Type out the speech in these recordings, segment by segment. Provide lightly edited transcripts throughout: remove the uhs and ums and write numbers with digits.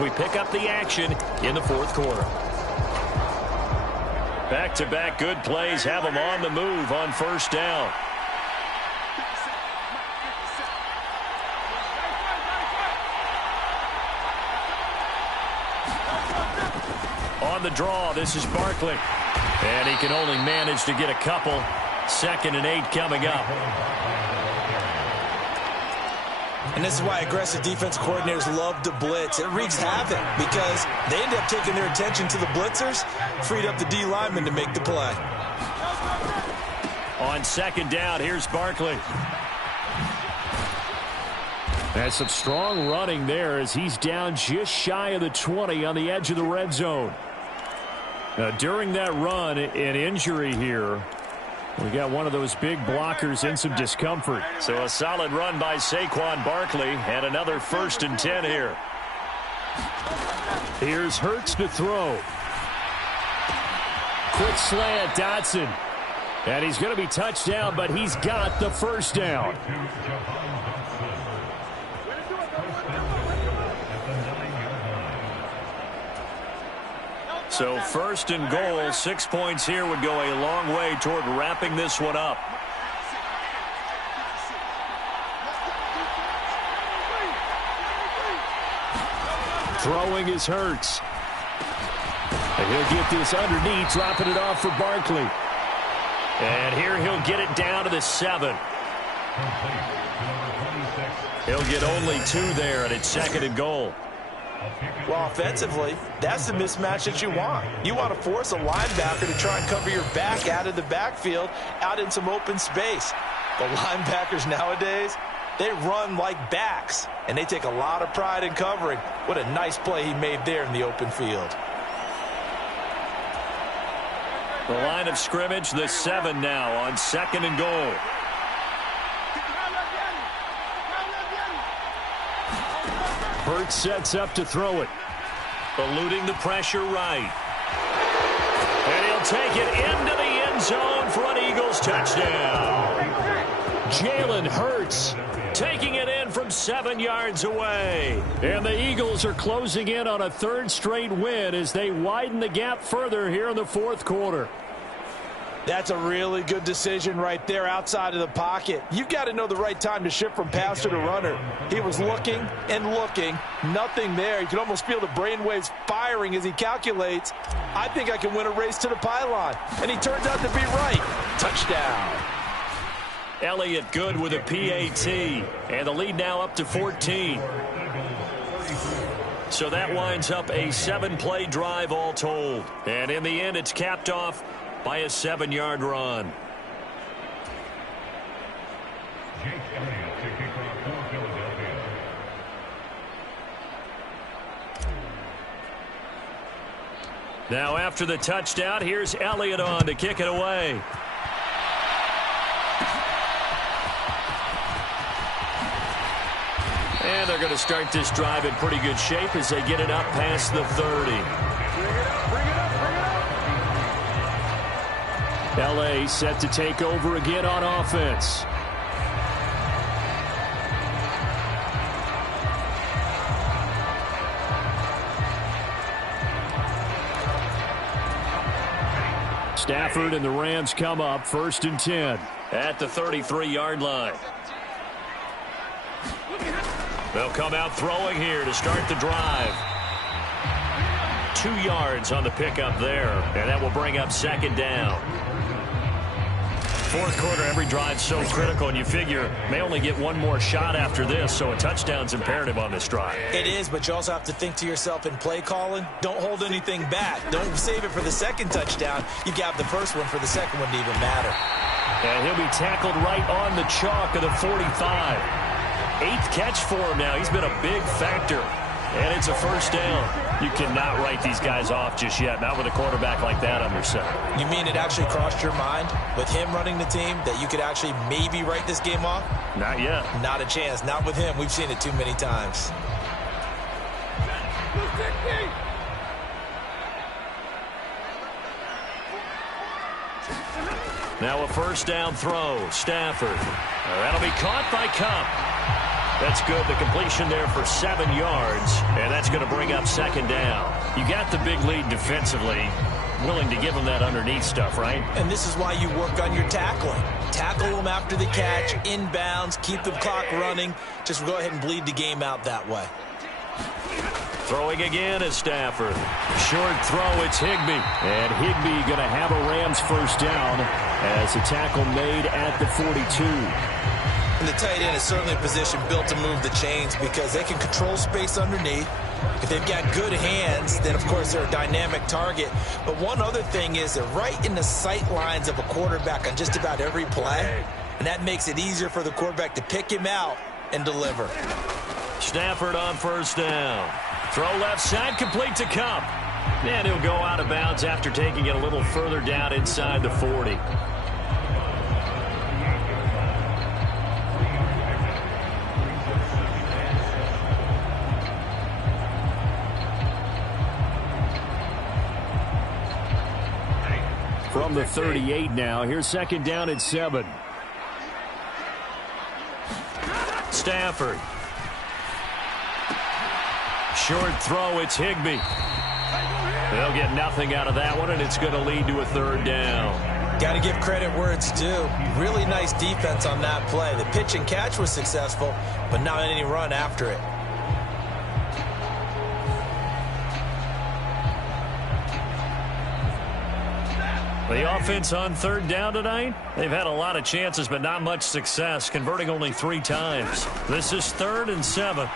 as we pick up the action in the fourth quarter. Back-to-back good plays have them on the move on first down. On the draw, this is Barkley. And he can only manage to get a couple. 2nd and 8 coming up. And this is why aggressive defense coordinators love to blitz. It wreaks havoc because they end up taking their attention to the blitzers, freed up the D lineman to make the play. On 2nd down, here's Barkley. That's some strong running there as he's down just shy of the 20 on the edge of the red zone. Now, during that run, an injury here. We got one of those big blockers in some discomfort. So a solid run by Saquon Barkley and another 1st and 10 here. Here's Hurts to throw. Quick slant, Dotson. And he's going to be touched down, but he's got the first down. So 1st and goal, 6 points here would go a long way toward wrapping this one up. Throwing is Hurts. And he'll get this underneath, dropping it off for Barkley. And here he'll get it down to the 7. He'll get only 2 there, and it's 2nd and goal. Well, offensively, that's the mismatch that you want. You want to force a linebacker to try and cover your back out of the backfield, out in some open space. The linebackers nowadays, they run like backs, and they take a lot of pride in covering. What a nice play he made there in the open field. The line of scrimmage, the 7 now on 2nd and goal. Hurts sets up to throw it. Eluding the pressure right. And he'll take it into the end zone for an Eagles touchdown. Jalen Hurts taking it in from 7 yards away. And the Eagles are closing in on a 3rd straight win as they widen the gap further here in the fourth quarter. That's a really good decision right there outside of the pocket. You've got to know the right time to shift from passer to runner. He was looking and looking. Nothing there. You can almost feel the brainwaves firing as he calculates, I think I can win a race to the pylon. And he turns out to be right. Touchdown. Elliott good with a PAT. And the lead now up to 14. So that winds up a 7-play drive all told. And in the end, it's capped off by a 7-yard run. Now after the touchdown, here's Elliott on to kick it away. And they're going to start this drive in pretty good shape as they get it up past the 30. L.A. set to take over again on offense. Stafford and the Rams come up 1st and 10 at the 33-yard line. They'll come out throwing here to start the drive. 2 yards on the pickup there, and that will bring up 2nd down. Fourth quarter, every drive's so critical, and you figure may only get one more shot after this, so a touchdown's imperative on this drive. It is, but you also have to think to yourself in play calling, don't hold anything back. Don't save it for the 2nd touchdown. You got the first one for the 2nd one to even matter. And he'll be tackled right on the chalk of the 45. 8th catch for him now. He's been a big factor. And it's a 1st down. You cannot write these guys off just yet, not with a quarterback like that under center. You mean it actually crossed your mind with him running the team that you could actually maybe write this game off? Not yet. Not a chance. Not with him. We've seen it too many times. Now a 1st down throw. Stafford. That'll be caught by Kupp. That's good. The completion there for 7 yards, and that's going to bring up second down. You got the big lead defensively. Willing to give them that underneath stuff, right? And this is why you work on your tackling. Tackle them after the catch, inbounds, keep the clock running. Just go ahead and bleed the game out that way. Throwing again is Stafford. Short throw, it's Higbee. And Higbee going to have a Rams first down as a tackle made at the 42. And the tight end is certainly a position built to move the chains because they can control space underneath. If they've got good hands, then, of course, they're a dynamic target. But one other thing is they're right in the sight lines of a quarterback on just about every play. And that makes it easier for the quarterback to pick him out and deliver. Stafford on first down. Throw left side, complete to Kupp. And he'll go out of bounds after taking it a little further down inside the 40. From the 38 now. Here's second down and 7. Stafford. Short throw, it's Higbee. They'll get nothing out of that one, and it's going to lead to a third down. Got to give credit where it's due. Really nice defense on that play. The pitch and catch was successful, but not any run after it. The offense on third down tonight, they've had a lot of chances, but not much success, converting only 3 times. This is 3rd and 7.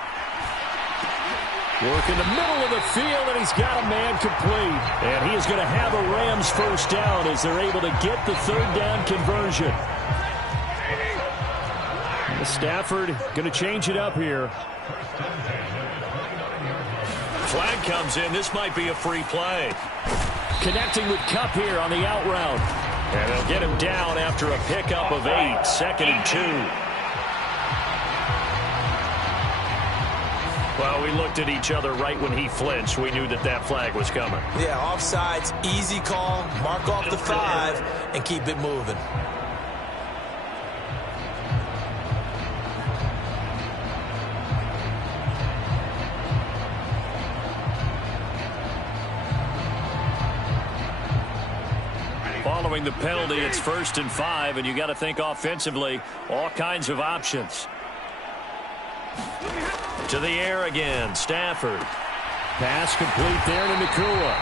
Work in the middle of the field, and he's got a man complete. And he is going to have a Rams first down as they're able to get the third down conversion. Stafford going to change it up here. Flag comes in. This might be a free play. Connecting with Kupp here on the out route. And they'll get him down after a pickup of 8. 2nd and 2. Well, we looked at each other right when he flinched. We knew that that flag was coming. Yeah, offsides, easy call. Mark off the 5 and keep it moving. Following the penalty, it's 1st and 5, and you got to think offensively, all kinds of options. To the air again, Stafford. Pass complete there to Nakua.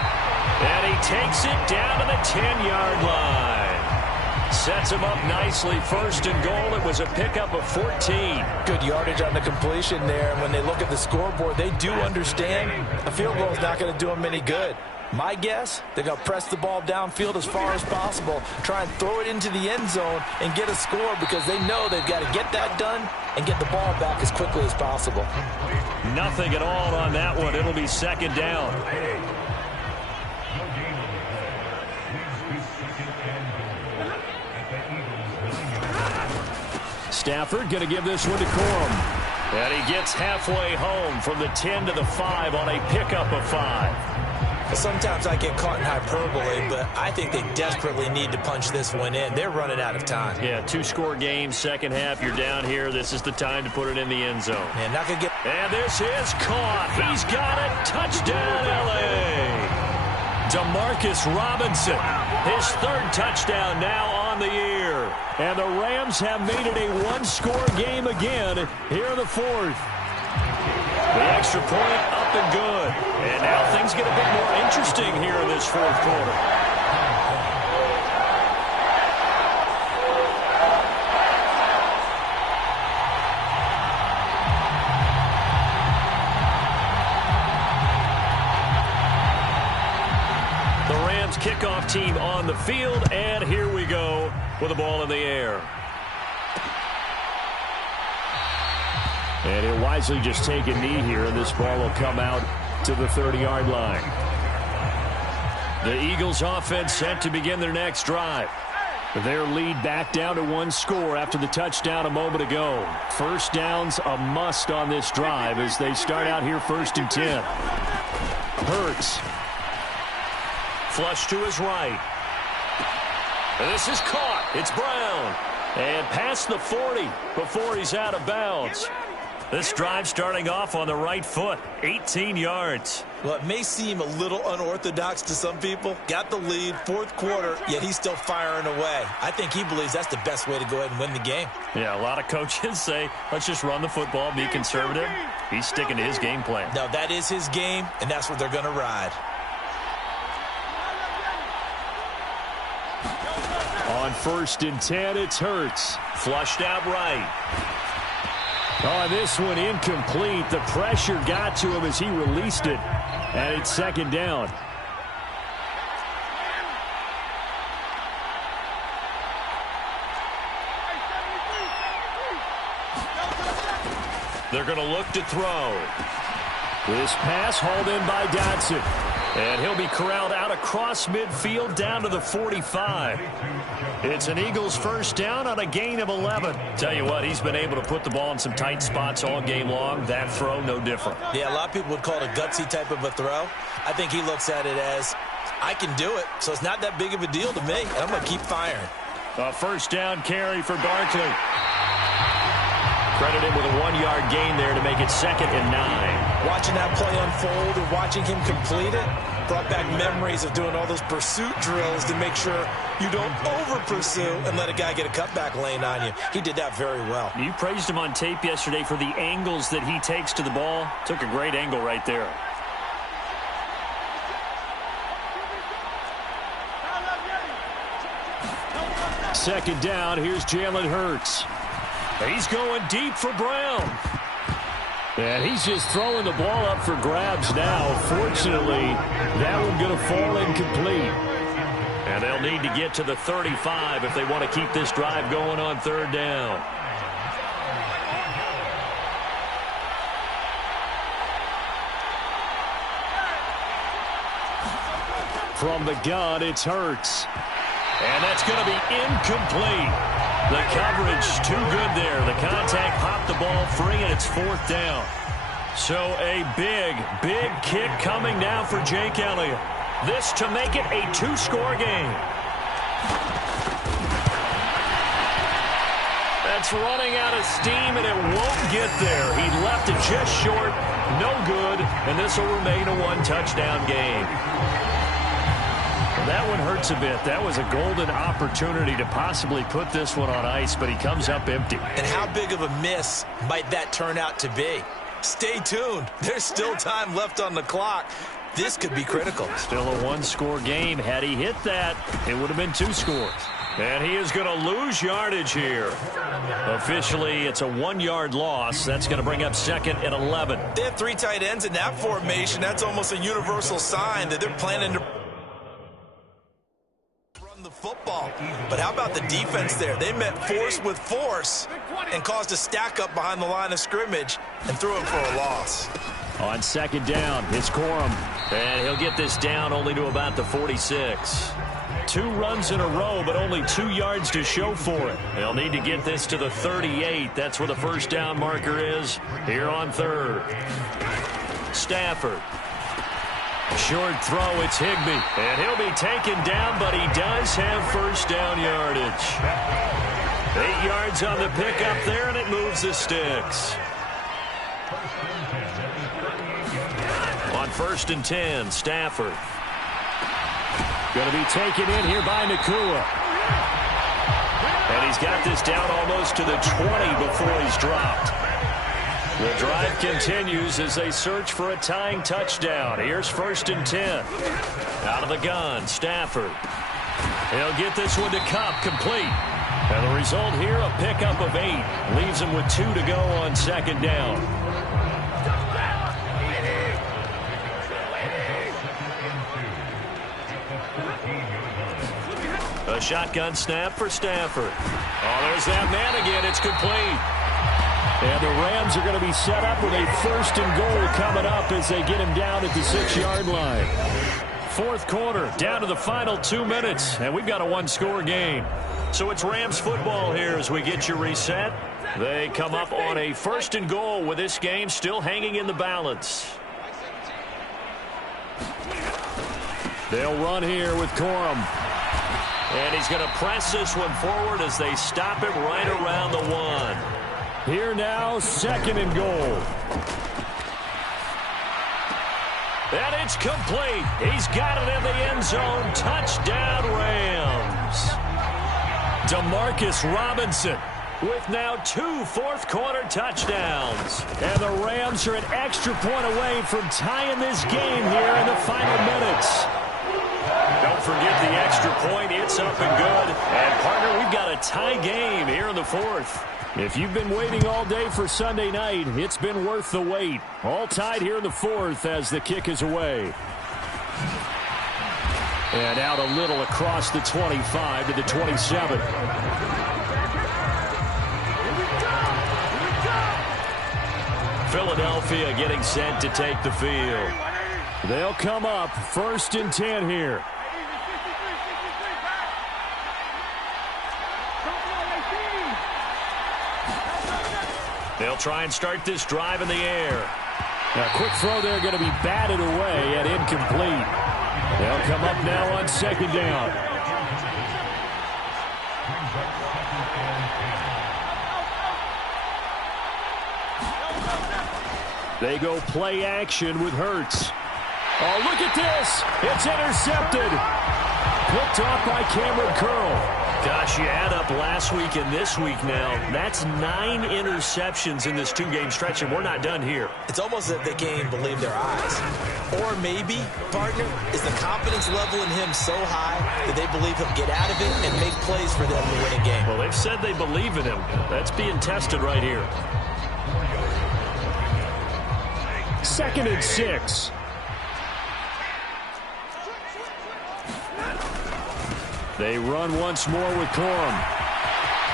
And he takes it down to the 10-yard line. Sets him up nicely, 1st and goal. It was a pickup of 14. Good yardage on the completion there. And when they look at the scoreboard, they do understand a field goal is not going to do them any good. My guess, they're going to press the ball downfield as far as possible, try and throw it into the end zone and get a score because they know they've got to get that done and get the ball back as quickly as possible. Nothing at all on that one. It'll be 2nd down. Stafford going to give this one to Corum. And he gets halfway home from the 10 to the 5 on a pickup of 5. Sometimes I get caught in hyperbole, but I think they desperately need to punch this one in. They're running out of time. Yeah, 2-score game, second half. You're down here. This is the time to put it in the end zone. And not gonna get. And this is caught. He's got it. Touchdown, L.A. Demarcus Robinson. His 3rd touchdown now on the year. And the Rams have made it a 1-score game again here in the 4th. The extra point up and good. And now things get a bit more interesting here in this 4th quarter. The Rams kickoff team on the field, and here we go with the ball in the air. And he'll wisely just take a knee here, and this ball will come out to the 30-yard line. The Eagles offense set to begin their next drive. Their lead back down to 1 score after the touchdown a moment ago. First down's a must on this drive as they start out here 1st and 10. Hurts. Flush to his right. And this is caught. It's Brown. And past the 40 before he's out of bounds. This drive starting off on the right foot, 18 yards. Well, it may seem a little unorthodox to some people. Got the lead, fourth quarter, yet he's still firing away. I think he believes that's the best way to go ahead and win the game. Yeah, a lot of coaches say, let's just run the football, be conservative. He's sticking to his game plan. No, that is his game, and that's what they're going to ride. On 1st and 10, it's Hurts. Flushed out right. Oh, this one incomplete. The pressure got to him as he released it. And it's 2nd down. They're going to look to throw. This pass hauled in by Dotson. And he'll be corralled out across midfield down to the 45. It's an Eagles first down on a gain of 11. Tell you what, he's been able to put the ball in some tight spots all game long. That throw, no different. Yeah, a lot of people would call it a gutsy type of a throw. I think he looks at it as, I can do it, so it's not that big of a deal to me, and I'm going to keep firing. A first down carry for Barkley. Credited with a 1-yard gain there to make it 2nd and 9. Watching that play unfold and watching him complete it brought back memories of doing all those pursuit drills to make sure you don't over-pursue and let a guy get a cutback lane on you. He did that very well. You praised him on tape yesterday for the angles that he takes to the ball. Took a great angle right there. Second down, here's Jalen Hurts. He's going deep for Brown. And he's just throwing the ball up for grabs now. Fortunately, that one going to fall incomplete. And they'll need to get to the 35 if they want to keep this drive going on 3rd down. From the gun, it's Hurts. And that's going to be incomplete. The coverage too good there. The contact popped the ball free, and it's 4th down. So a big, big kick coming now for Jake Elliott. This to make it a 2-score game. That's running out of steam, and it won't get there. He left it just short. No good, and this will remain a 1-touchdown game. That one hurts a bit. That was a golden opportunity to possibly put this one on ice, but he comes up empty. And how big of a miss might that turn out to be? Stay tuned. There's still time left on the clock. This could be critical. Still a 1-score game. Had he hit that, it would have been 2 scores. And he is going to lose yardage here. Officially, it's a 1-yard loss. That's going to bring up 2nd and 11. They have 3 tight ends in that formation. That's almost a universal sign that they're planning to the football. But how about the defense there? They met force with force and caused a stack up behind the line of scrimmage and threw him for a loss. On 2nd down, it's Corum. And he'll get this down only to about the 46. 2 runs in a row, but only 2 yards to show for it. They'll need to get this to the 38. That's where the first down marker is here on 3rd. Stafford. Short throw, it's Higbee. And he'll be taken down, but he does have first down yardage. 8 yards on the pickup there, and it moves the sticks. On 1st and 10, Stafford. Going to be taken in here by Nacua. And he's got this down almost to the 20 before he's dropped. The drive continues as they search for a tying touchdown. Here's 1st and 10. Out of the gun, Stafford. He'll get this one to Kupp, complete. And the result here, a pickup of 8. Leaves him with 2 to go on 2nd down. A shotgun snap for Stafford. Oh, there's that man again. It's complete. And the Rams are going to be set up with a 1st and goal coming up as they get him down at the 6-yard line. 4th quarter, down to the final 2 minutes, and we've got a 1-score game. So it's Rams football here as we get you reset. They come up on a 1st and goal with this game still hanging in the balance. They'll run here with Corum. And he's going to press this one forward as they stop him right around the 1. Here now, 2nd and goal. And it's complete. He's got it in the end zone. Touchdown, Rams. Demarcus Robinson with now 2 fourth-quarter touchdowns. And the Rams are an extra point away from tying this game here in the final minutes. Don't forget the extra point. It's up and good. And, partner, we've got a tie game here in the 4th. If you've been waiting all day for Sunday night, it's been worth the wait. All tied here in the 4th as the kick is away. And out a little across the 25 to the 27. Philadelphia getting set to take the field. They'll come up 1st and 10 here. They'll try and start this drive in the air. Now, a quick throw there going to be batted away and incomplete. They'll come up now on 2nd down. They go play action with Hurts. Oh, look at this. It's intercepted. Picked off by Cameron Curl. Gosh, you add up last week and this week now. That's 9 interceptions in this 2-game stretch, and we're not done here. It's almost as if they can't even believe their eyes. Or maybe, partner, is the confidence level in him so high that they believe he'll get out of it and make plays for them to win a game. Well, they've said they believe in him. That's being tested right here. 2nd and 6. They run once more with Corum.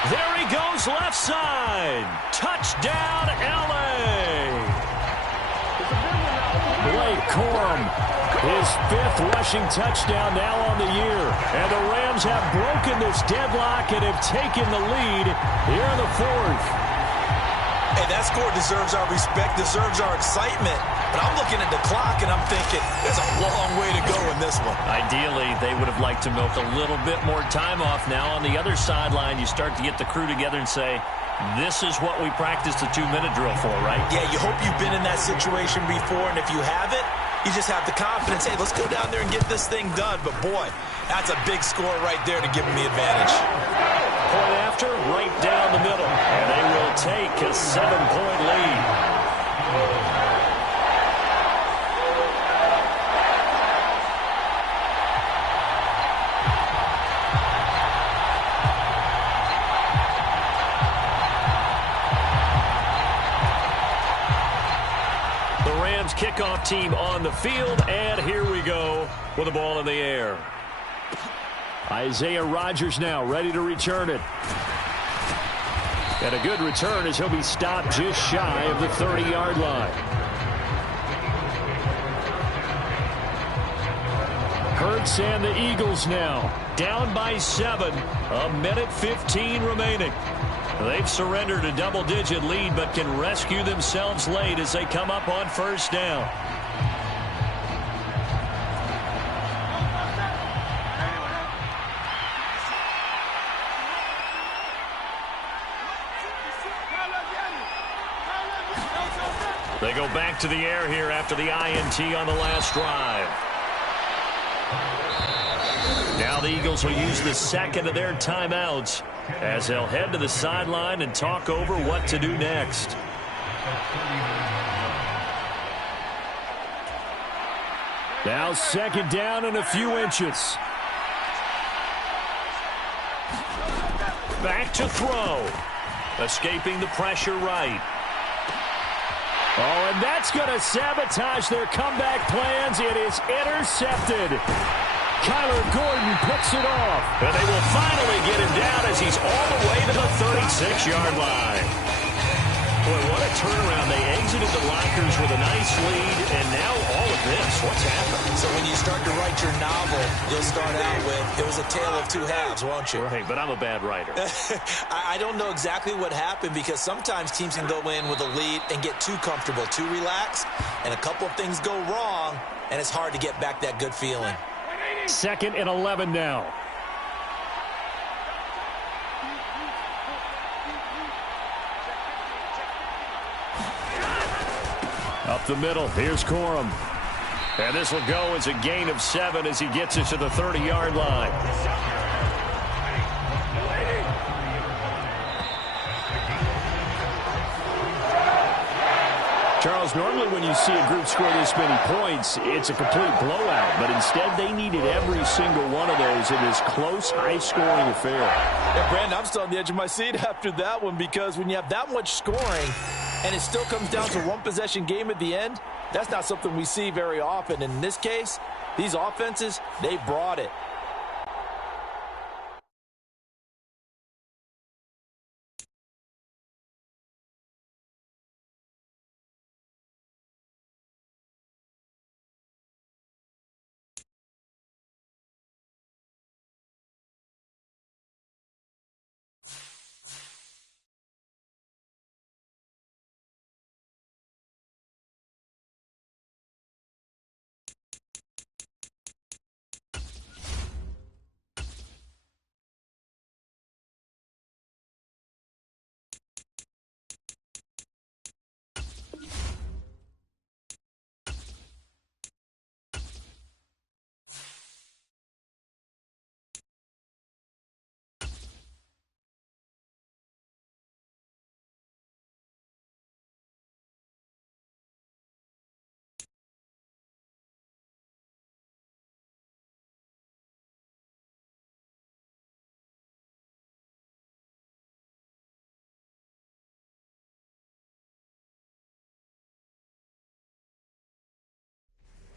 There he goes left side. Touchdown, L.A. Blake Corum, his 5th rushing touchdown now on the year. And the Rams have broken this deadlock and have taken the lead here in the 4th. Hey, that score deserves our respect, deserves our excitement. But I'm looking at the clock, and I'm thinking there's a long way to go in this one. Ideally, they would have liked to milk a little bit more time off. Now, on the other sideline, you start to get the crew together and say, this is what we practiced the 2-minute drill for, right? Yeah, you hope you've been in that situation before, and if you haven't, you just have the confidence, hey, let's go down there and get this thing done. But, boy, that's a big score right there to give them the advantage. Point after, right down the middle. And they will take a 7-point lead. Kickoff team on the field, and here we go with the ball in the air. Isaiah Rodgers now ready to return it. And a good return as he'll be stopped just shy of the 30-yard line. Hurts and the Eagles now down by 7. 1:15 remaining. They've surrendered a double-digit lead, but can rescue themselves late as they come up on 1st down. They go back to the air here after the INT on the last drive. Now the Eagles will use the 2nd of their timeouts as they'll head to the sideline and talk over what to do next. Now 2nd down and a few inches. Back to throw. Escaping the pressure right. Oh, and that's going to sabotage their comeback plans. It is intercepted. Kyler Gordon picks it off. And they will finally get him down as he's all the way to the 36-yard line. Boy, what a turnaround. They exited the lockers with a nice lead, and now all of this. What's happened? So when you start to write your novel, you'll start out with, it was a tale of 2 halves, won't you? Right, but I'm a bad writer. I don't know exactly what happened because sometimes teams can go in with a lead and get too comfortable, too relaxed, and a couple of things go wrong, and it's hard to get back that good feeling. 2nd and 11 now. Up the middle, here's Corum. And this will go as a gain of 7 as he gets it to the 30-yard line. Charles, normally when you see a group score this many points, it's a complete blowout. But instead, they needed every single one of those in this close, high-scoring affair. Yeah, Brandon, I'm still on the edge of my seat after that one because when you have that much scoring and it still comes down to one possession game at the end, that's not something we see very often. In this case, these offenses, they brought it.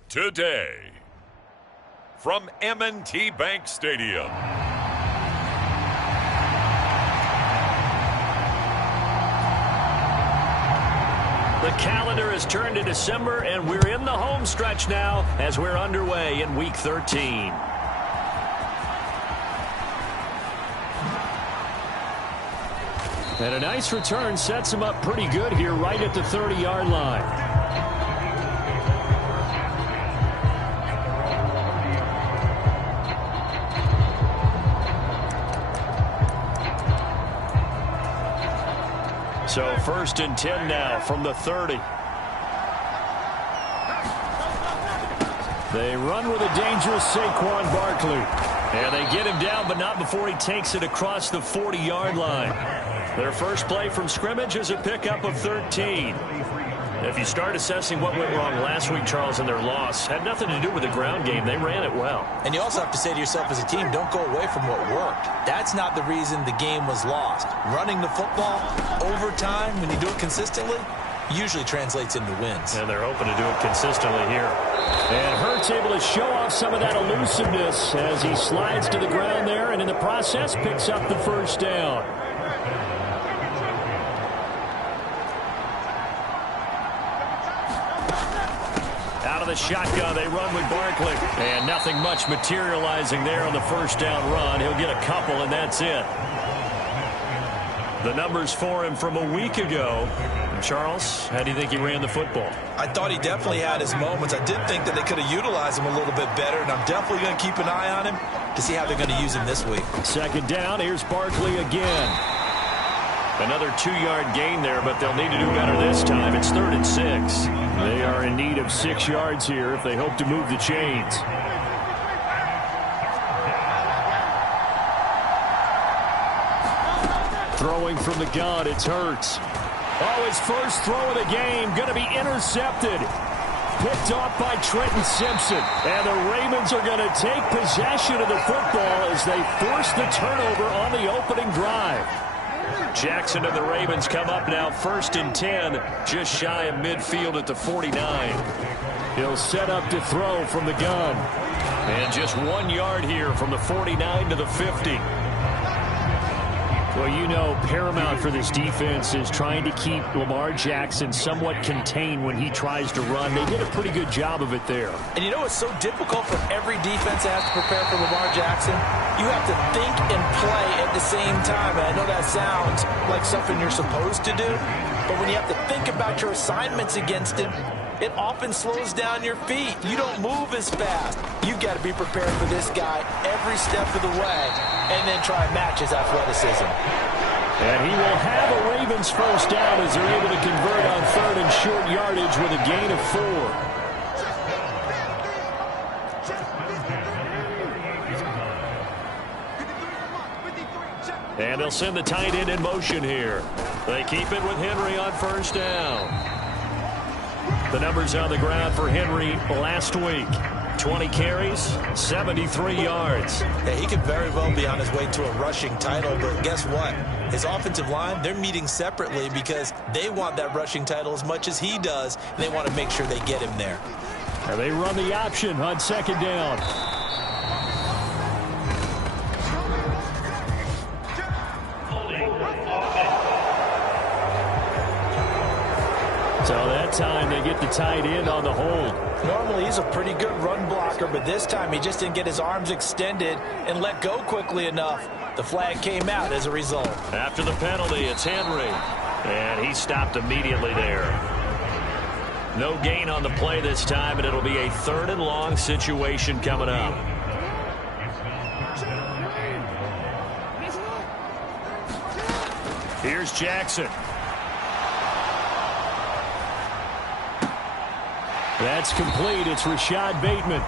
Today, from M&T Bank Stadium. The calendar has turned to December, and we're in the home stretch now as we're underway in Week 13. And a nice return sets him up pretty good here right at the 30-yard line. So 1st and 10 now from the 30. They run with a dangerous Saquon Barkley. And they get him down, but not before he takes it across the 40-yard line. Their first play from scrimmage is a pickup of 13. If you start assessing what went wrong last week, Charles, in their loss, had nothing to do with the ground game. They ran it well. And you also have to say to yourself as a team, don't go away from what worked. That's not the reason the game was lost. Running the football over time, when you do it consistently, usually translates into wins. And they're hoping to do it consistently here. And Hurts able to show off some of that elusiveness as he slides to the ground there, and in the process picks up the first down. Out of the shotgun, they run with Barkley. And nothing much materializing there on the first down run. He'll get a couple, and that's it. The numbers for him from a week ago. Charles, how do you think he ran the football? I thought he definitely had his moments. I did think that they could have utilized him a little bit better, and I'm definitely going to keep an eye on him to see how they're going to use him this week. Second down, here's Barkley again. Another 2-yard gain there, but they'll need to do better this time. It's 3rd and 6. They are in need of 6 yards here if they hope to move the chains. Throwing from the gun, it's Hurts. Oh, his first throw of the game, going to be intercepted. Picked off by Trenton Simpson. And the Ravens are going to take possession of the football as they force the turnover on the opening drive. Jackson and the Ravens come up now 1st and 10, just shy of midfield at the 49. He'll set up to throw from the gun. And just 1 yard here from the 49 to the 50. Well, you know, paramount for this defense is trying to keep Lamar Jackson somewhat contained when he tries to run. They did a pretty good job of it there. And you know it's so difficult for every defense that has to prepare for Lamar Jackson? You have to think and play at the same time. And I know that sounds like something you're supposed to do, but when you have to think about your assignments against him, it often slows down your feet. You don't move as fast. You've got to be prepared for this guy every step of the way and then try and match his athleticism. And he will have a Ravens first down as they're able to convert on 3rd and short yardage with a gain of 4. And they'll send the tight end in motion here. They keep it with Henry on first down. The numbers on the ground for Henry last week. 20 carries, 73 yards. Yeah, he could very well be on his way to a rushing title, but guess what? His offensive line, they're meeting separately because they want that rushing title as much as he does, and they want to make sure they get him there. And they run the option on 2nd down. So that time they get the tight end on the hold. Normally he's a pretty good run blocker, but this time he just didn't get his arms extended and let go quickly enough. The flag came out as a result. After the penalty, it's Henry. And he stopped immediately there. No gain on the play this time, and it'll be a 3rd and long situation coming up. Here's Jackson. That's complete. It's Rashad Bateman.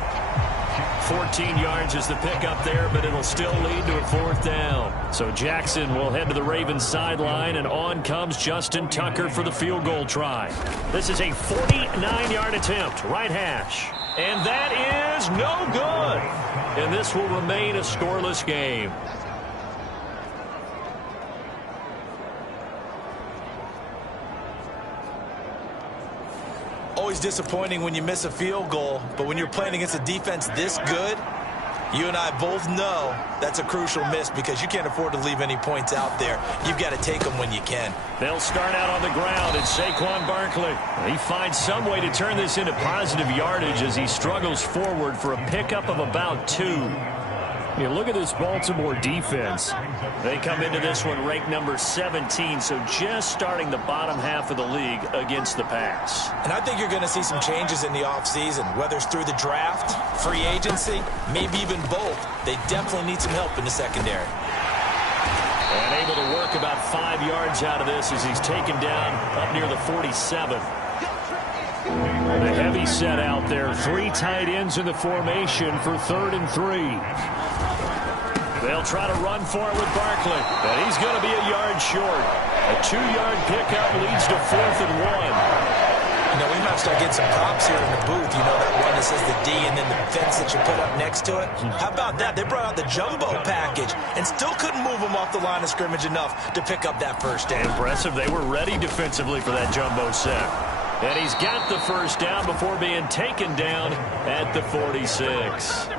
14 yards is the pickup there, but it'll still lead to a 4th down. So Jackson will head to the Ravens sideline, and on comes Justin Tucker for the field goal try. This is a 49-yard attempt, right hash. And that is no good. And this will remain a scoreless game. Always disappointing when you miss a field goal, but when you're playing against a defense this good, you and I both know that's a crucial miss because you can't afford to leave any points out there. You've got to take them when you can. They'll start out on the ground, and Saquon Barkley. He finds some way to turn this into positive yardage as he struggles forward for a pickup of about 2. You look at this Baltimore defense. They come into this one ranked number 17, so just starting the bottom half of the league against the pass. And I think you're going to see some changes in the offseason, whether it's through the draft, free agency, maybe even both. They definitely need some help in the secondary. And able to work about 5 yards out of this as he's taken down up near the 47. The heavy set out there. 3 tight ends in the formation for 3rd and 3. They'll try to run for it with Barkley, and he's going to be a yard short. A 2-yard pickup leads to 4th and 1. You know, we might start getting some props here in the booth. You know that one that says the D and then the fence that you put up next to it? How about that? They brought out the jumbo package and still couldn't move them off the line of scrimmage enough to pick up that first down. Impressive. They were ready defensively for that jumbo set. And he's got the first down before being taken down at the 46.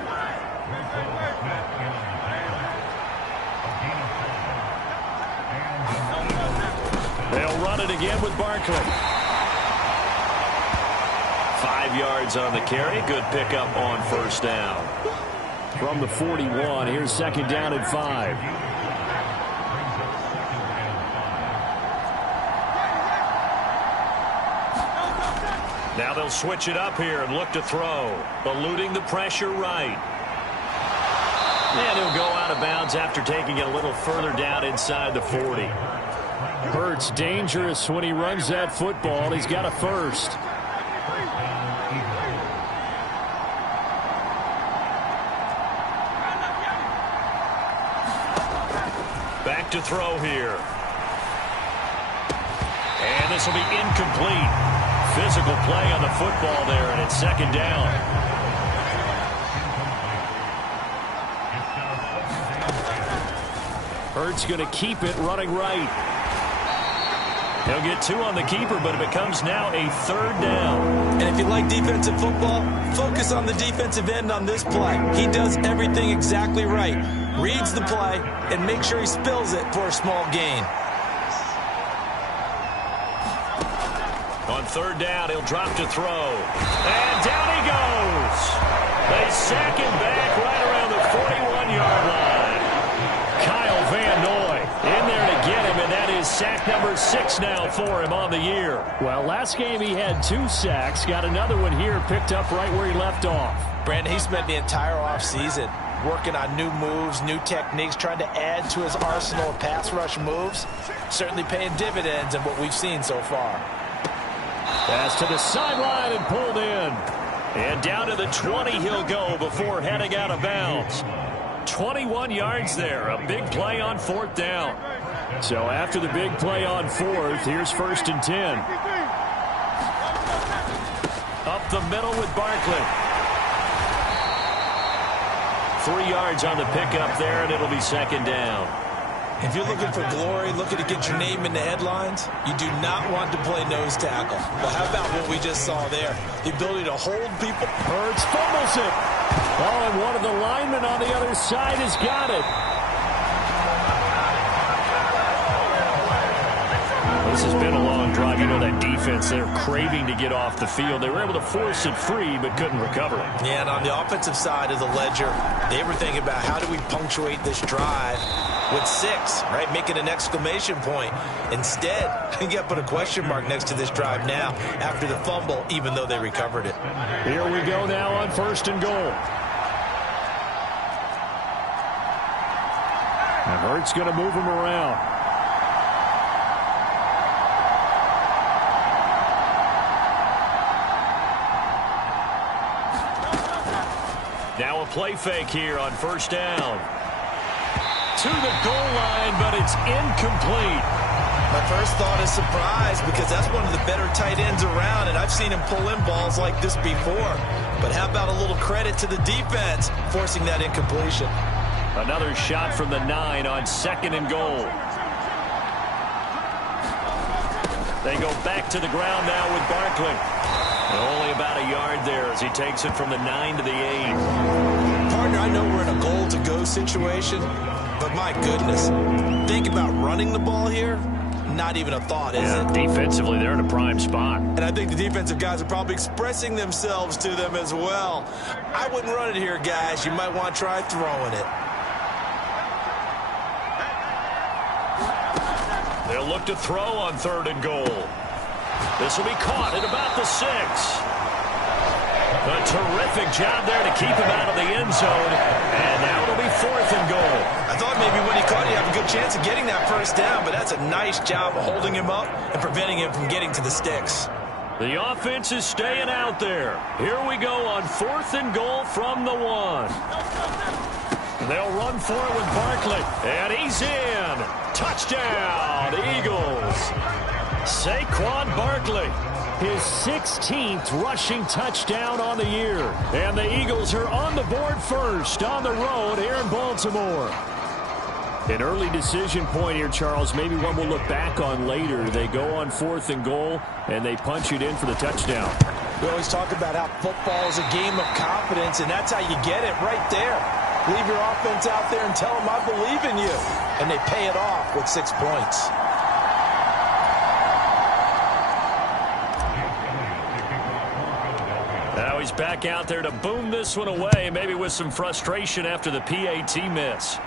They'll run it again with Barkley. 5 yards on the carry. Good pickup on first down. From the 41, here's 2nd down and 5. Now they'll switch it up here and look to throw. Eluding the pressure right. And he'll go out of bounds after taking it a little further down inside the 40. Hurts dangerous when he runs that football. He's got a first. Back to throw here. And this will be incomplete. Physical play on the football there, and it's 2nd down. Hurts going to keep it running right. He'll get 2 on the keeper, but it becomes now a 3rd down. And if you like defensive football, focus on the defensive end on this play. He does everything exactly right. Reads the play and makes sure he spills it for a small gain. On 3rd down, he'll drop to throw. And down he goes. They sack him back right around the 41-yard line. Kyle Van Noy in there to get him, and that is sack number 6 now for him on the year. Well, last game he had 2 sacks. Got another one here picked up right where he left off. Brandon, he spent the entire offseason working on new moves, new techniques, trying to add to his arsenal of pass rush moves. Certainly paying dividends in what we've seen so far. Pass to the sideline and pulled in. And down to the 20 he'll go before heading out of bounds. 21 yards there. A big play on 4th down. So after the big play on 4th, here's 1st and 10. Up the middle with Barkley. 3 yards on the pickup there, and it'll be 2nd down. If you're looking for glory, looking to get your name in the headlines, you do not want to play nose tackle. Well, how about what we just saw there? The ability to hold people. Hurts fumbles it. Oh, and one of the linemen on the other side has got it. This has been a long drive. You know that defense, they're craving to get off the field. They were able to force it free, but couldn't recover it. Yeah, and on the offensive side of the ledger, they were thinking about how do we punctuate this drive with 6, right? Make it an exclamation point. Instead, you got to put a question mark next to this drive now after the fumble, even though they recovered it. Here we go now on 1st and goal. And Hurts going to move him around. Now a play fake here on 1st down. To the goal line, but it's incomplete. My first thought is surprise because that's one of the better tight ends around, and I've seen him pull in balls like this before. But how about a little credit to the defense forcing that incompletion? Another shot from the 9 on 2nd and goal. They go back to the ground now with Barkley. And only about a yard there as he takes it from the 9 to the 8. Partner, I know we're in a goal-to-go situation, but my goodness, think about running the ball here. Not even a thought, is it? Defensively, they're in a prime spot. And I think the defensive guys are probably expressing themselves to them as well. I wouldn't run it here, guys. You might want to try throwing it. They'll look to throw on 3rd and goal. This will be caught at about the 6. A terrific job there to keep him out of the end zone. And now it'll be 4th and goal. I thought maybe when he caught, he'd have a good chance of getting that 1st down, but that's a nice job of holding him up and preventing him from getting to the sticks. The offense is staying out there. Here we go on 4th and goal from the 1. They'll run for it with Barkley. And he's in. Touchdown, Eagles. Saquon Barkley, his 16th rushing touchdown on the year. And the Eagles are on the board first on the road here in Baltimore. An early decision point here, Charles. Maybe one we'll look back on later. They go on 4th and goal, and they punch it in for the touchdown. We always talk about how football is a game of confidence, and that's how you get it right there. Leave your offense out there and tell them I believe in you. And they pay it off with 6 points. Now he's back out there to boom this one away, maybe with some frustration after the PAT miss.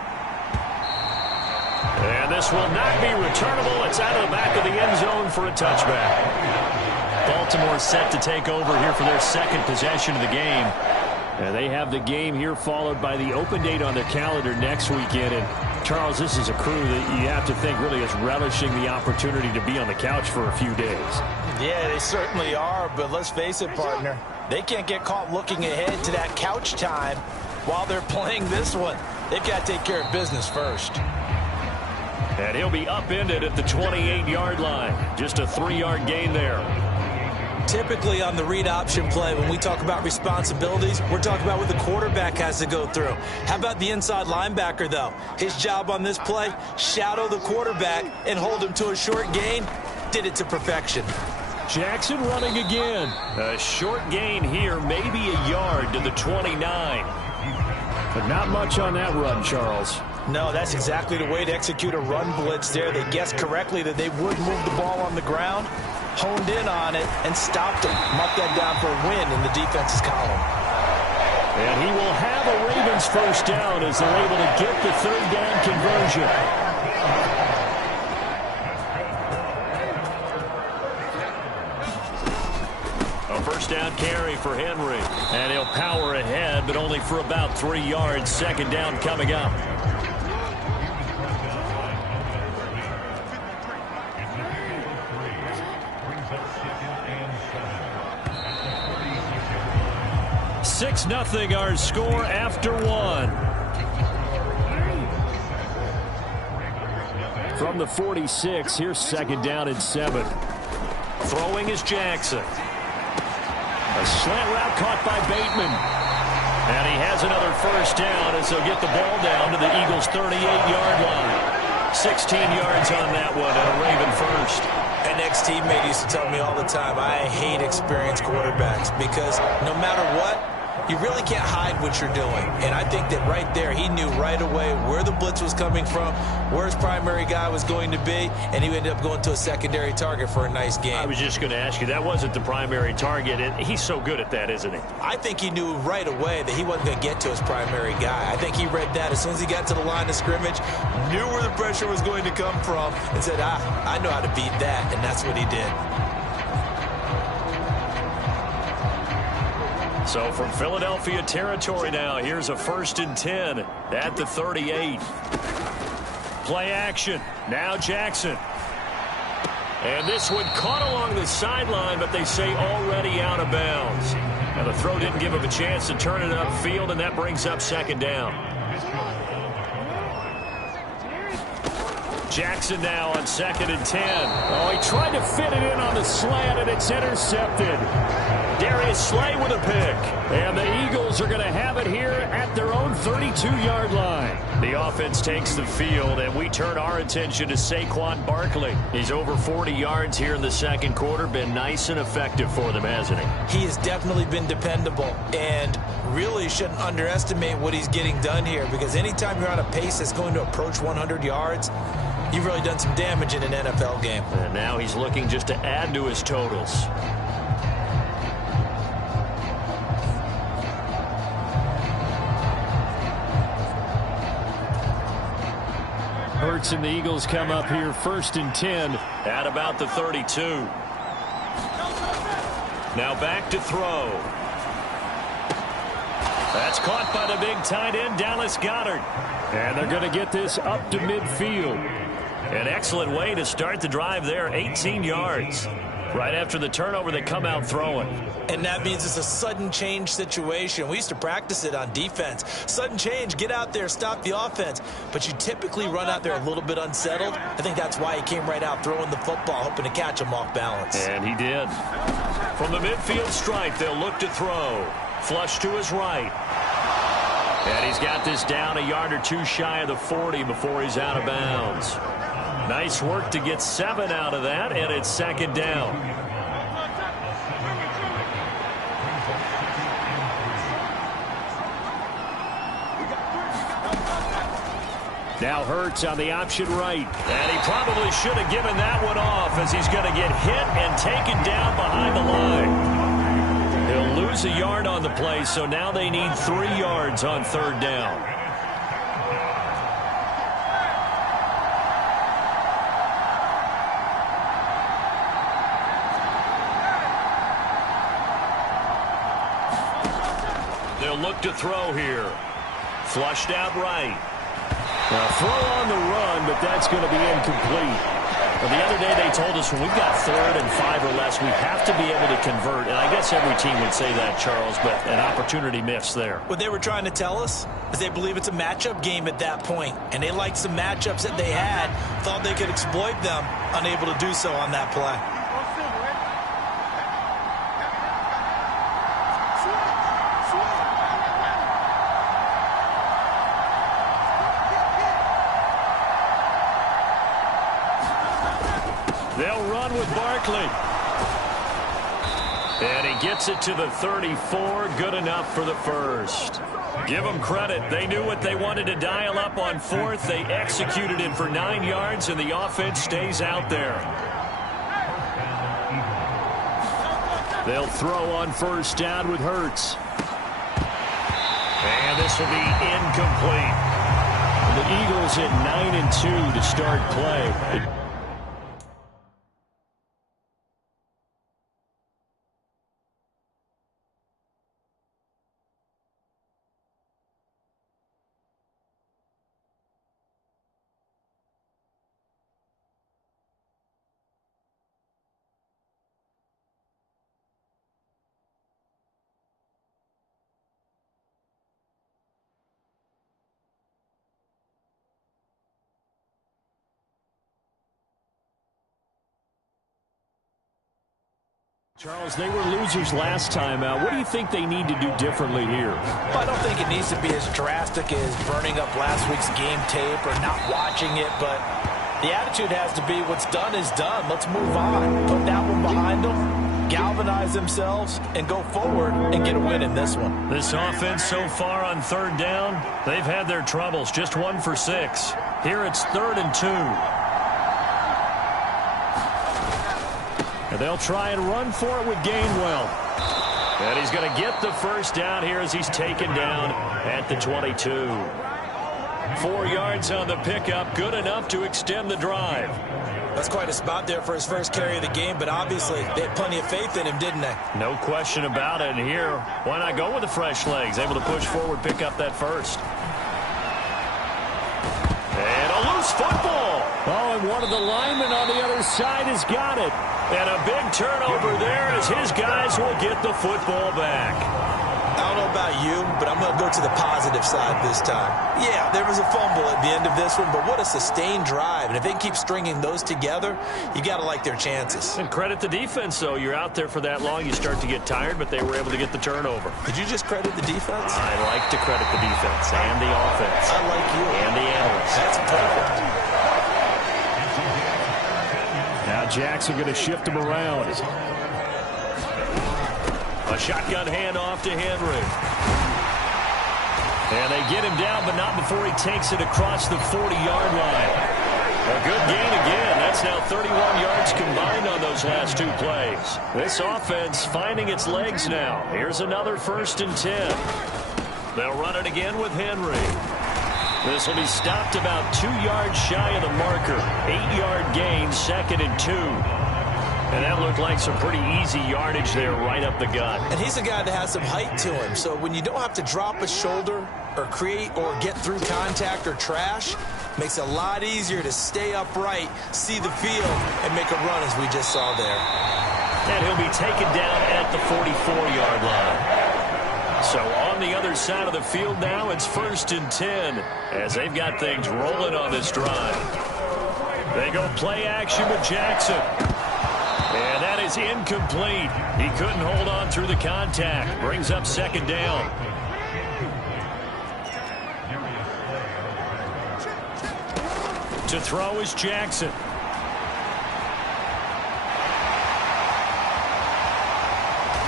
And this will not be returnable. It's out of the back of the end zone for a touchback. Baltimore set to take over here for their 2nd possession of the game. And they have the game here followed by the open date on their calendar next weekend. And Charles, this is a crew that you have to think really is relishing the opportunity to be on the couch for a few days. Yeah, they certainly are, but let's face it, partner. They can't get caught looking ahead to that couch time while they're playing this one. They've got to take care of business first. And he'll be upended at the 28-yard line. Just a 3-yard gain there. Typically on the read option play, when we talk about responsibilities, we're talking about what the quarterback has to go through. How about the inside linebacker, though? His job on this play, shadow the quarterback and hold him to a short gain. Did it to perfection. Jackson running again. A short gain here, maybe a yard to the 29. But not much on that run, Charles. No, that's exactly the way to execute a run blitz there. They guessed correctly that they would move the ball on the ground, honed in on it, and stopped him. Mark that down for a win in the defense's column. And he will have a Ravens 1st down as they're able to get the 3rd down conversion. A 1st first down carry for Henry. And he'll power ahead, but only for about 3 yards. Second down coming up. $6-0 our score after 1. From the 46, here's second down and 7. Throwing is Jackson. A slant route caught by Bateman. And he has another first down as they'll get the ball down to the Eagles' 38-yard line. 16 yards on that one, and a Raven first. An ex-teammate used to tell me all the time, I hate experienced quarterbacks because no matter what, you really can't hide what you're doing. And I think that right there, he knew right away where the blitz was coming from, where his primary guy was going to be, and he ended up going to a secondary target for a nice game. I was just going to ask you, that wasn't the primary target. And he's so good at that, isn't he? I think he knew right away that he wasn't going to get to his primary guy. I think he read that as soon as he got to the line of scrimmage, knew where the pressure was going to come from, and said, I know how to beat that, and that's what he did. So from Philadelphia territory now, here's a 1st and 10 at the 38. Play action. Now Jackson. And this one caught along the sideline, but they say already out of bounds. And the throw didn't give him a chance to turn it upfield, and that brings up second down. Jackson now on 2nd and 10. Oh, he tried to fit it in on the slant, and it's intercepted. Darius Slay with a pick. And the Eagles are going to have it here at their own 32-yard line. The offense takes the field, and we turn our attention to Saquon Barkley. He's over 40 yards here in the second quarter. Been nice and effective for them, hasn't he? He has definitely been dependable, and really shouldn't underestimate what he's getting done here, because anytime you're on a pace that's going to approach 100 yards, you've really done some damage in an NFL game. And now he's looking just to add to his totals. Hurts and the Eagles come up here 1st and 10 at about the 32. Now back to throw. That's caught by the big tight end, Dallas Goedert. And they're going to get this up to midfield. An excellent way to start the drive there, 18 yards. Right after the turnover, they come out throwing. And that means it's a sudden change situation. We used to practice it on defense. Sudden change, get out there, stop the offense. But you typically run out there a little bit unsettled. I think that's why he came right out throwing the football, hoping to catch him off balance. And he did. From the midfield stripe, they'll look to throw. Flush to his right. And he's got this down a yard or two shy of the 40 before he's out of bounds. Nice work to get 7 out of that, and it's second down. Now Hurts on the option right. And he probably should have given that one off, as he's going to get hit and taken down behind the line. He'll lose a yard on the play, so now they need 3 yards on 3rd down. They'll look to throw here. Flushed out right. Now throw on the run, but that's going to be incomplete. Well, the other day they told us when we've got 3rd and 5 or less, we have to be able to convert. And I guess every team would say that, Charles, but an opportunity missed there. What they were trying to tell us is they believe it's a matchup game at that point. And they liked some matchups that they had, thought they could exploit them, unable to do so on that play. They'll run with Barkley. And he gets it to the 34. Good enough for the first. Give them credit. They knew what they wanted to dial up on 4th. They executed it for 9 yards, and the offense stays out there. They'll throw on 1st down with Hurts. And this will be incomplete. The Eagles hit 9 and 2 to start play. Charles, they were losers last time out. What do you think they need to do differently here? Well, I don't think it needs to be as drastic as burning up last week's game tape or not watching it, but the attitude has to be what's done is done. Let's move on. Put that one behind them, galvanize themselves, and go forward and get a win in this one. This offense so far on third down, they've had their troubles. Just 1 for 6. Here it's 3rd and 2. And they'll try and run for it with Gainwell. And he's going to get the first down here as he's taken down at the 22. 4 yards on the pickup, good enough to extend the drive. That's quite a spot there for his first carry of the game, but obviously they had plenty of faith in him, didn't they? No question about it. And here, why not go with the fresh legs? Able to push forward, pick up that first. And a loose football. Oh, and one of the linemen on the other side has got it. And a big turnover there as his guys will get the football back. I don't know about you, but I'm going to go to the positive side this time. Yeah, there was a fumble at the end of this one, but what a sustained drive. And if they keep stringing those together, you got to like their chances. And credit the defense, though. You're out there for that long, you start to get tired, but they were able to get the turnover. Did you just credit the defense? I like to credit the defense and the offense. I like you. And the analysts. That's perfect. Now Jackson going to shift him around. A shotgun handoff to Henry. And they get him down, but not before he takes it across the 40-yard line. A good gain again. That's now 31 yards combined on those last 2 plays. This offense finding its legs now. Here's another 1st and 10. They'll run it again with Henry. This will be stopped about 2 yards shy of the marker. 8-yard gain, 2nd and 2. And that looked like some pretty easy yardage there right up the gut. And he's a guy that has some height to him. So when you don't have to drop a shoulder or create or get through contact or trash, makes it a lot easier to stay upright, see the field, and make a run as we just saw there. And he'll be taken down at the 44-yard line. So on the other side of the field now, it's 1st and 10 as they've got things rolling on this drive. They go play action with Jackson. And that is incomplete. He couldn't hold on through the contact. Brings up 2nd down. To throw is Jackson.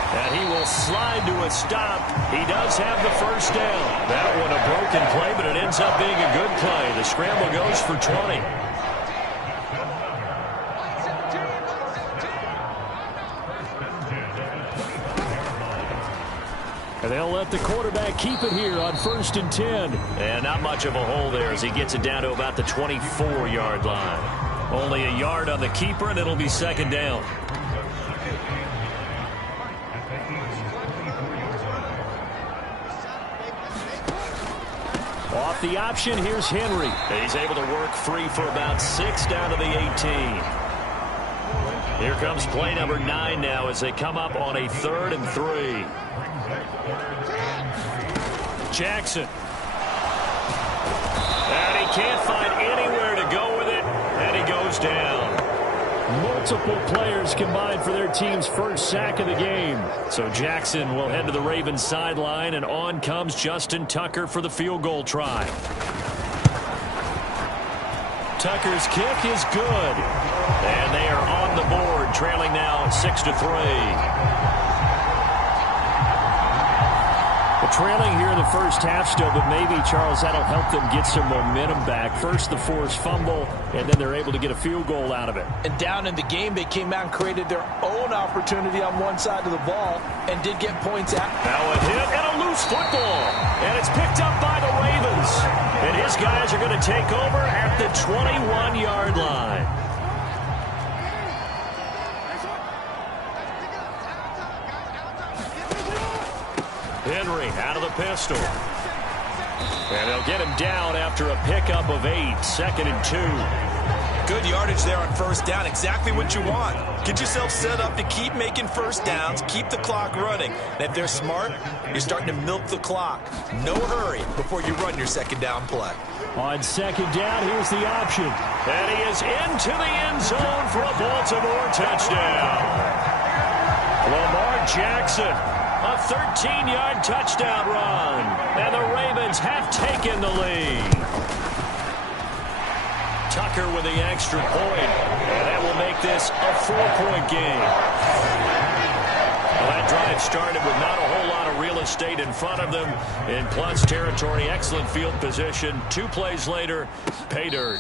And he will slide to a stop. He does have the first down. That one a broken play, but it ends up being a good play. The scramble goes for 20. And they'll let the quarterback keep it here on 1st and 10. And not much of a hole there as he gets it down to about the 24-yard line. Only a yard on the keeper, and it'll be 2nd down. Off the option, here's Henry. He's able to work free for about 6 down to the 18. Here comes play number 9 now as they come up on a 3rd and 3. Jackson. And he can't find anywhere to go with it, and he goes down. Multiple players combined for their team's first sack of the game. So Jackson will head to the Ravens sideline, and on comes Justin Tucker for the field goal try. Tucker's kick is good. And they are on the board, trailing now 6-3. Trailing here in the first half still, but maybe, Charles, that'll help them get some momentum back. First, the forced fumble, and then they're able to get a field goal out of it. And down in the game, they came out and created their own opportunity on one side of the ball and did get points out. Now a hit and a loose football, and it's picked up by the Ravens. And his guys are going to take over at the 21-yard line. Henry out of the pistol. And they'll get him down after a pickup of 8, 2nd and 2. Good yardage there on first down. Exactly what you want. Get yourself set up to keep making first downs, keep the clock running. And if they're smart, you're starting to milk the clock. No hurry before you run your second down play. On second down, here's the option. And he is into the end zone for a Baltimore touchdown. Lamar Jackson, a 13-yard touchdown run. And the Ravens have taken the lead. Tucker with the extra point. And that will make this a 4-point game. Well, that drive started with not a whole lot of real estate in front of them. In plus territory, excellent field position. 2 plays later, pay dirt.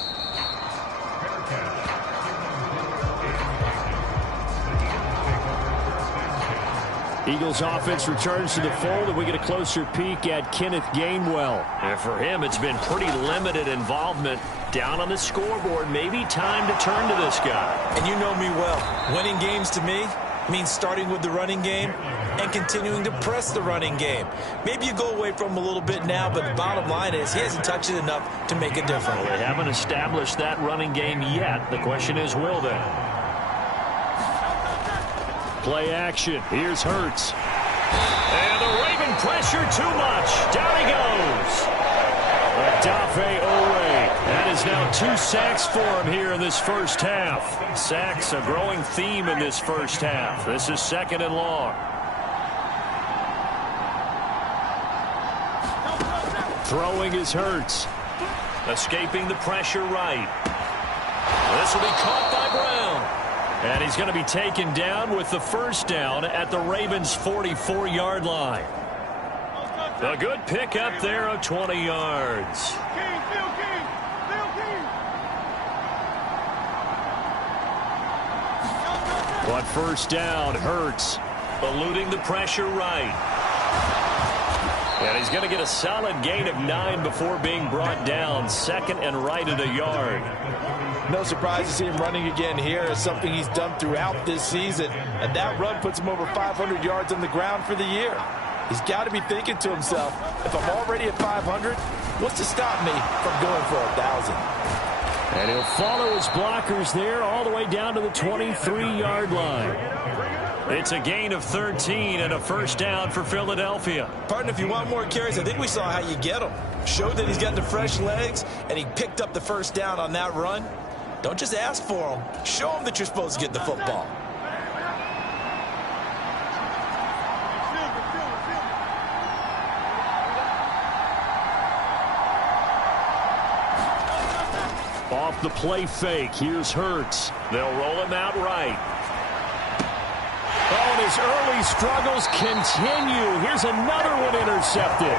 Eagles offense returns to the fold, and we get a closer peek at Kenneth Gainwell. And for him, it's been pretty limited involvement down on the scoreboard. Maybe time to turn to this guy. And you know me well. Winning games to me means starting with the running game and continuing to press the running game. Maybe you go away from him a little bit now, but the bottom line is he hasn't touched it enough to make a difference. Well, they haven't established that running game yet. The question is, will they? Play action. Here's Hurts. And the Raven pressure too much. Down he goes. Odafe Oweh. That is now 2 sacks for him here in this first half. Sacks a growing theme in this first half. This is 2nd and long. Throwing is Hurts. Escaping the pressure right. This will be caught by Brown. And he's going to be taken down with the first down at the Ravens' 44-yard line. A good pickup there of 20 yards. But first down, Hurts eluding the pressure right. And he's going to get a solid gain of 9 before being brought down. 2nd and right at a yard. No surprise to see him running again here. It's something he's done throughout this season. And that run puts him over 500 yards on the ground for the year. He's got to be thinking to himself, if I'm already at 500, what's to stop me from going for 1,000? And he'll follow his blockers there all the way down to the 23-yard line. It's a gain of 13 and a first down for Philadelphia. Partner, if you want more carries, I think we saw how you get them. Showed that he's got the fresh legs, and he picked up the first down on that run. Don't just ask for them. Show them that you're supposed to get the football. Off the play fake, here's Hurts. They'll roll him out right. Oh, and his early struggles continue. Here's another one intercepted.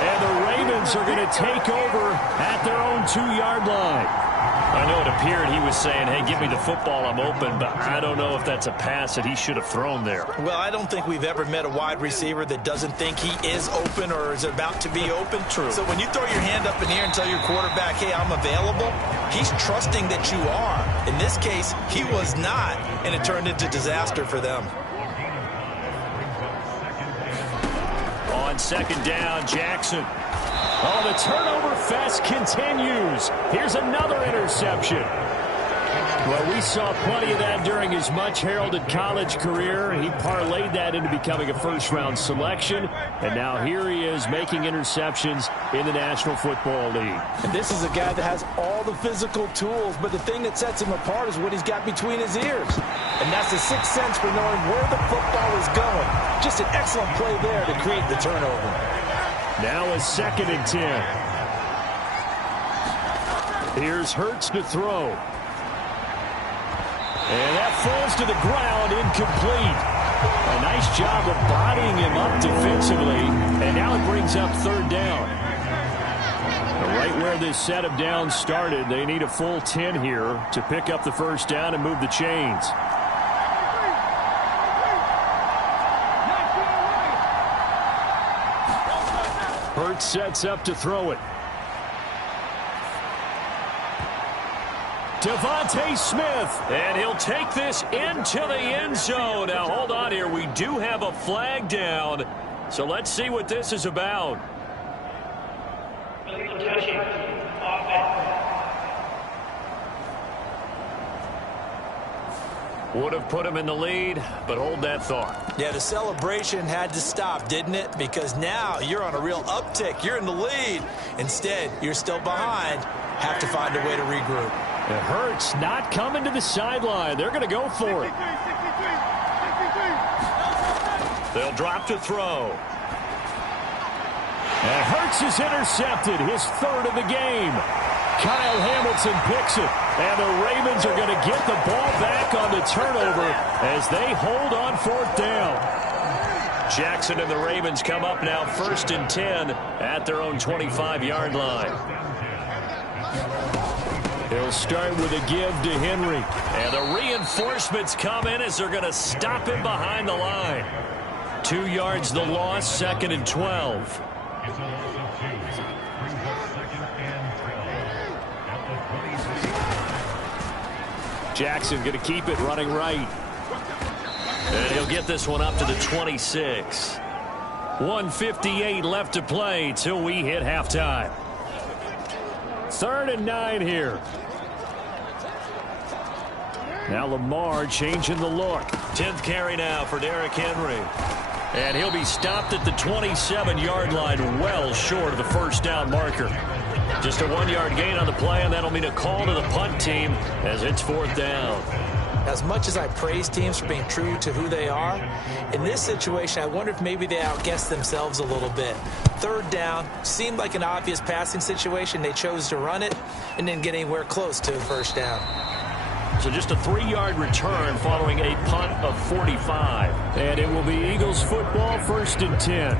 And the Ravens are going to take over at their own 2-yard line. I know it appeared he was saying, hey, give me the football, I'm open, but I don't know if that's a pass that he should have thrown there. Well, I don't think we've ever met a wide receiver that doesn't think he is open or is about to be open. True. So when you throw your hand up in the air and tell your quarterback, hey, I'm available, he's trusting that you are. In this case, he was not, and it turned into disaster for them. On 2nd down, Jackson. Oh, the turnover fest continues. Here's another interception. Well, we saw plenty of that during his much-heralded college career. He parlayed that into becoming a first-round selection. And now here he is making interceptions in the National Football League. And this is a guy that has all the physical tools, but the thing that sets him apart is what he's got between his ears. And that's the sixth sense for knowing where the football is going. Just an excellent play there to create the turnover. Now a 2nd and 10. Here's Hurts to throw. And that falls to the ground, incomplete. A nice job of bodying him up defensively. And now it brings up 3rd down. Right where this set of downs started, they need a full 10 here to pick up the first down and move the chains. Hurts sets up to throw it. Devontae Smith, and he'll take this into the end zone. Now, hold on here. We do have a flag down, so let's see what this is about. Would have put him in the lead, but hold that thought. Yeah, the celebration had to stop, didn't it? Because now you're on a real uptick. You're in the lead. Instead, you're still behind. Have to find a way to regroup. It hurts not coming to the sideline. They're going to go for it. They'll drop to throw. And Hurts is intercepted, his third of the game. Kyle Hamilton picks it, and the Ravens are going to get the ball back on the turnover as they hold on fourth down. Jackson and the Ravens come up now 1st and 10 at their own 25-yard line. He'll start with a give to Henry. And the reinforcements come in as they're going to stop him behind the line. 2 yards the loss, 2nd and 12. Jackson going to keep it running right. And he'll get this one up to the 26. 1:58 left to play till we hit halftime. 3rd and 9 here. Now Lamar changing the look. 10th carry now for Derrick Henry. And he'll be stopped at the 27-yard line, well short of the first down marker. Just a 1-yard gain on the play, and that'll mean a call to the punt team as it's 4th down. As much as I praise teams for being true to who they are, in this situation, I wonder if maybe they outguessed themselves a little bit. 3rd down, seemed like an obvious passing situation. They chose to run it and didn't get anywhere close to a first down. So just a 3-yard return following a punt of 45. And it will be Eagles football, 1st and 10.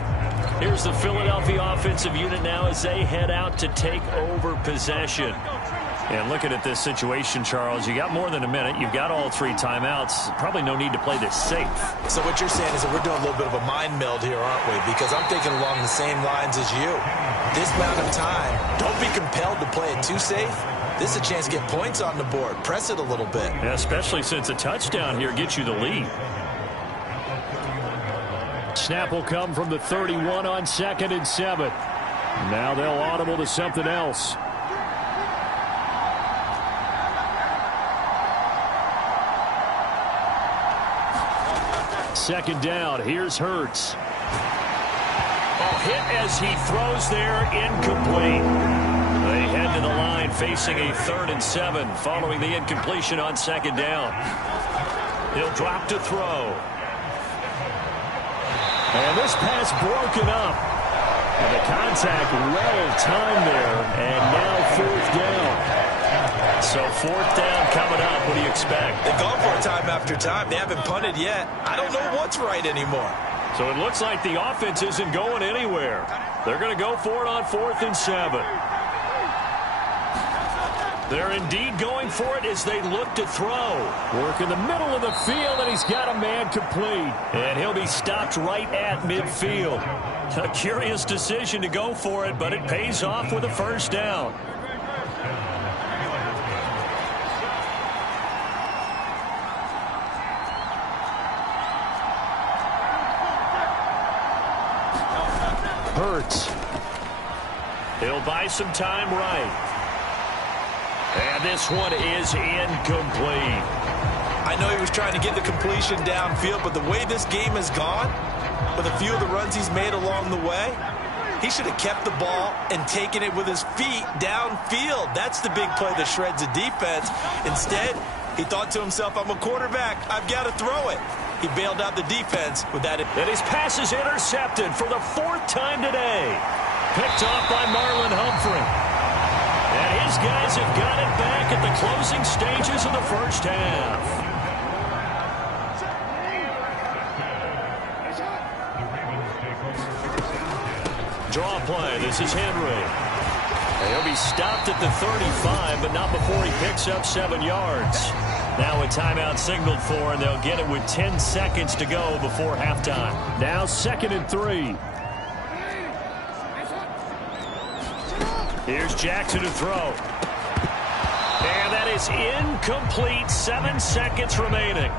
Here's the Philadelphia offensive unit now as they head out to take over possession. And looking at this situation, Charles, you got more than a minute. You've got all 3 timeouts. Probably no need to play this safe. So what you're saying is that we're doing a little bit of a mind meld here, aren't we? Because I'm thinking along the same lines as you. This amount of time, don't be compelled to play it too safe. This is a chance to get points on the board. Press it a little bit. Yeah, especially since a touchdown here gets you the lead. Snap will come from the 31 on 2nd and 7. Now they'll audible to something else. Second down. Here's Hurts. Hit as he throws there, incomplete. They head to the line facing a 3rd and 7 following the incompletion on 2nd down. He'll drop to throw. And this pass broken up. And the contact well timed there. And now 4th down. So 4th down coming up. What do you expect? They've gone for it time after time. They haven't punted yet. I don't know what's right anymore. So it looks like the offense isn't going anywhere. They're going to go for it on 4th and 7. They're indeed going for it as they look to throw. Work in the middle of the field, and he's got a man complete. And he'll be stopped right at midfield. A curious decision to go for it, but it pays off with a first down. Hurts. He'll buy some time right. And this one is incomplete. I know he was trying to get the completion downfield, but the way this game has gone, with a few of the runs he's made along the way, he should have kept the ball and taken it with his feet downfield. That's the big play that shreds the defense. Instead, he thought to himself, I'm a quarterback. I've got to throw it. He bailed out the defense with that. And his pass is intercepted for the 4th time today. Picked off by Marlon Humphrey. And his guys have got it back at the closing stages of the first half. Draw play. This is Henry. And he'll be stopped at the 35, but not before he picks up 7 yards. Now a timeout signaled for, and they'll get it with 10 seconds to go before halftime. Now 2nd and 3. Here's Jackson to throw. And that is incomplete. 7 seconds remaining.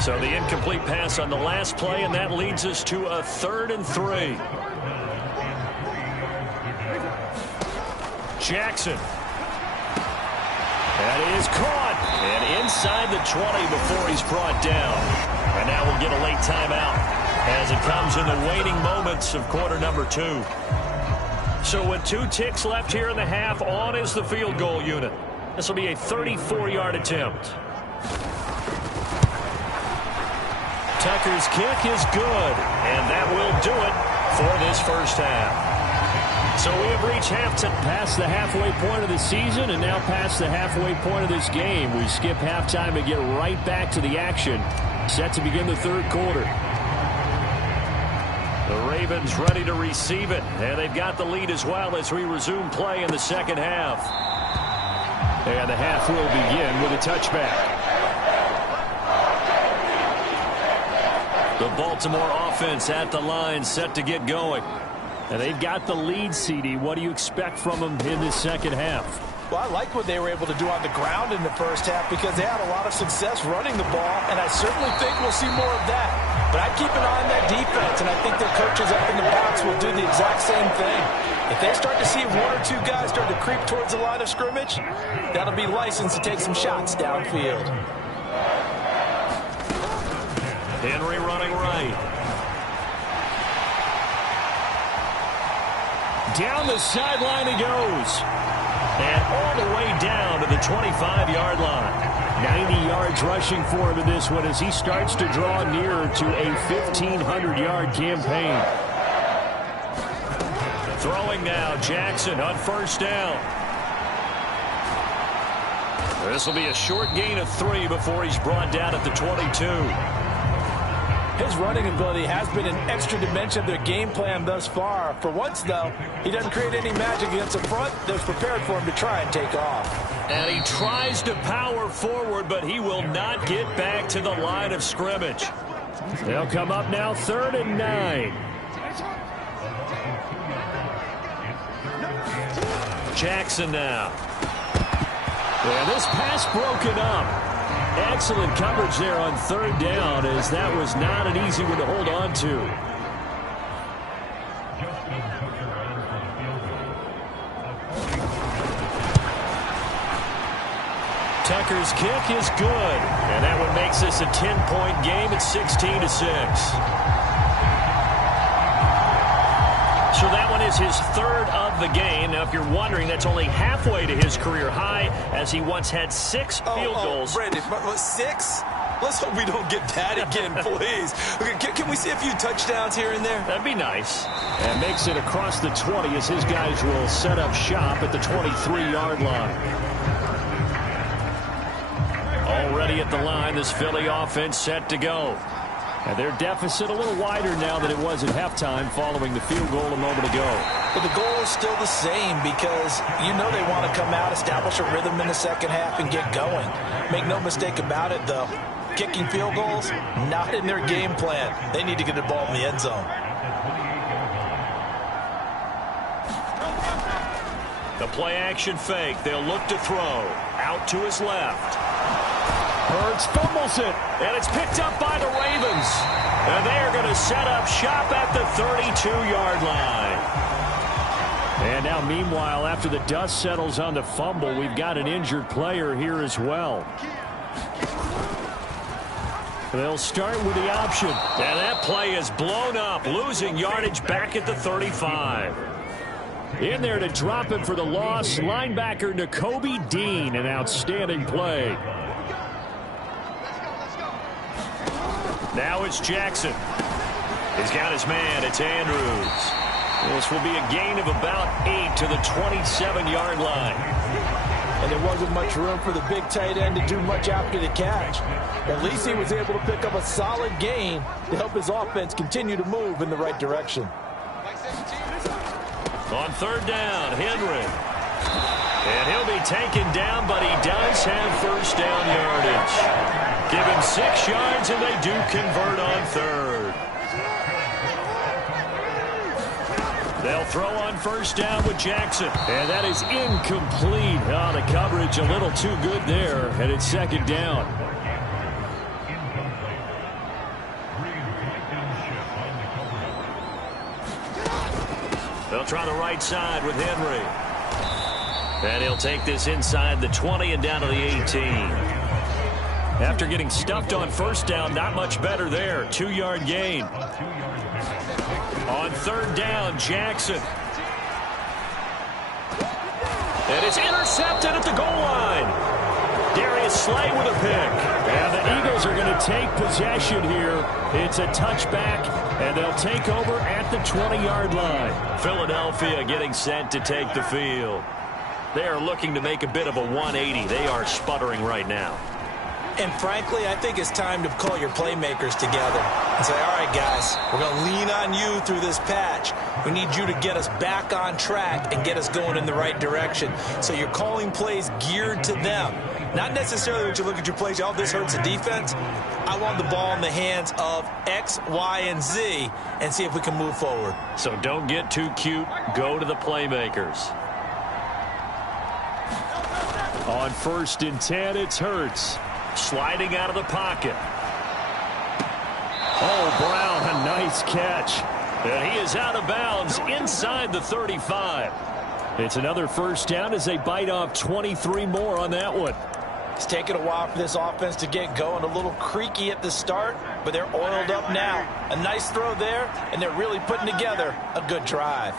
So the incomplete pass on the last play, and that leads us to a 3rd and 3. Jackson. That is caught. And inside the 20 before he's brought down. And now we'll get a late timeout as it comes in the waning moments of quarter number 2. So with 2 ticks left here in the half, on is the field goal unit. This will be a 34-yard attempt. Tucker's kick is good, and that will do it for this first half. So we have reached past the halfway point of the season and now past the halfway point of this game. We skip halftime and get right back to the action. Set to begin the third quarter. The Ravens ready to receive it, and they've got the lead as well as we resume play in the second half. And the half will begin with a touchback. The Baltimore offense at the line set to get going. And they've got the lead, CD. What do you expect from them in this second half? Well, I like what they were able to do on the ground in the first half because they had a lot of success running the ball, and I certainly think we'll see more of that. But I keep an eye on that defense, and I think their coaches up in the box will do the exact same thing. If they start to see one or two guys start to creep towards the line of scrimmage, that'll be licensed to take some shots downfield. Henry running right. Down the sideline he goes. And all the way down to the 25-yard line. 90 yards rushing for him in this one as he starts to draw nearer to a 1,500-yard campaign. Throwing now, Jackson on first down. This will be a short gain of 3 before he's brought down at the 22. His running ability has been an extra dimension of their game plan thus far. For once, though, he doesn't create any magic against the front that's prepared for him to try and take off. And he tries to power forward, but he will not get back to the line of scrimmage. They'll come up now 3rd and 9. Jackson now. And this pass broken up. Excellent coverage there on 3rd down, as that was not an easy one to hold on to. Tucker's kick is good, and that one makes this a 10-point game at 16-6. So that one is his 3rd of the game. Now, if you're wondering, that's only halfway to his career high, as he once had 6 field goals. Brandon, 6? Let's hope we don't get that again, please. Okay, can we see a few touchdowns here and there? That'd be nice. And makes it across the 20 as his guys will set up shop at the 23-yard line. Already at the line, this Philly offense set to go. And their deficit a little wider now than it was at halftime following the field goal a moment ago. But the goal is still the same because you know they want to come out, establish a rhythm in the second half, and get going. Make no mistake about it, though. Kicking field goals, not in their game plan. They need to get the ball in the end zone. The play action fake. They'll look to throw. Out to his left. Hurts fumbles it, and it's picked up by the Ravens. And they are going to set up shop at the 32-yard line. And now, meanwhile, after the dust settles on the fumble, we've got an injured player here as well. They'll start with the option. And that play is blown up, losing yardage back at the 35. In there to drop it for the loss, linebacker Nakobe Dean, an outstanding play. Now it's Jackson. He's got his man. It's Andrews. This will be a gain of about 8 to the 27-yard line. And there wasn't much room for the big tight end to do much after the catch. At least he was able to pick up a solid gain to help his offense continue to move in the right direction. On 3rd down, Henry. And he'll be taken down, but he does have first down yardage. Give him 6 yards, and they do convert on 3rd. They'll throw on first down with Jackson. And that is incomplete. Oh, the coverage a little too good there, and it's 2nd down. They'll try the right side with Henry. And he'll take this inside the 20 and down to the 18. After getting stuffed on first down, not much better there. 2-yard gain. On 3rd down, Jackson. And it's intercepted at the goal line. Darius Darius Slay with a pick. And the Eagles are going to take possession here. It's a touchback, and they'll take over at the 20-yard line. Philadelphia getting set to take the field. They are looking to make a bit of a 180. They are sputtering right now. And frankly, I think it's time to call your playmakers together and say, all right, guys, we're going to lean on you through this patch. We need you to get us back on track and get us going in the right direction. So you're calling plays geared to them. Not necessarily when you look at your plays, oh, this hurts the defense. I want the ball in the hands of X, Y, and Z and see if we can move forward. So don't get too cute. Go to the playmakers. On 1st and 10, it's Hurts. Sliding out of the pocket. Oh, Brown, a nice catch. And he is out of bounds inside the 35. It's another first down as they bite off 23 more on that one. It's taken a while for this offense to get going. A little creaky at the start, but they're oiled up now. A nice throw there, and they're really putting together a good drive.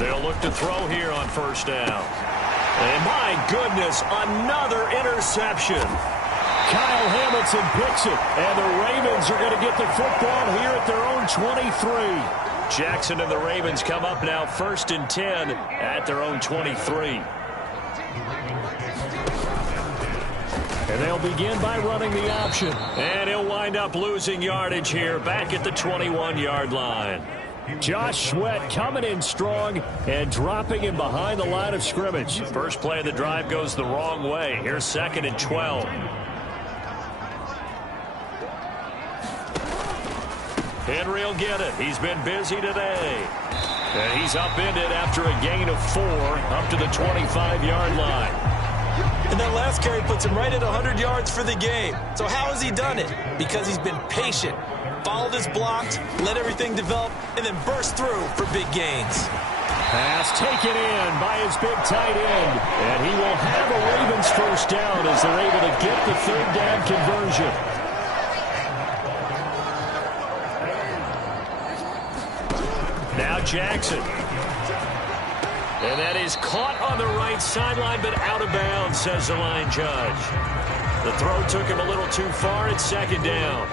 They'll look to throw here on 1st down. And my goodness, another interception. Kyle Hamilton picks it, and the Ravens are going to get the football here at their own 23. Jackson and the Ravens come up now 1st and 10 at their own 23. And they'll begin by running the option. And he'll wind up losing yardage here back at the 21-yard line. Josh Sweat coming in strong and dropping him behind the line of scrimmage. First play of the drive goes the wrong way. Here's 2nd and 12. Henry will get it. He's been busy today. And he's upended after a gain of 4 up to the 25-yard line. And that last carry puts him right at 100 yards for the game. So how has he done it? Because he's been patient, followed his blocks, let everything develop, and then burst through for big gains. Pass taken in by his big tight end. And he will have a Ravens first down as they're able to get the 3rd down conversion. Now Jackson. And that is caught on the right sideline, but out of bounds, says the line judge. The throw took him a little too far. It's 2nd down.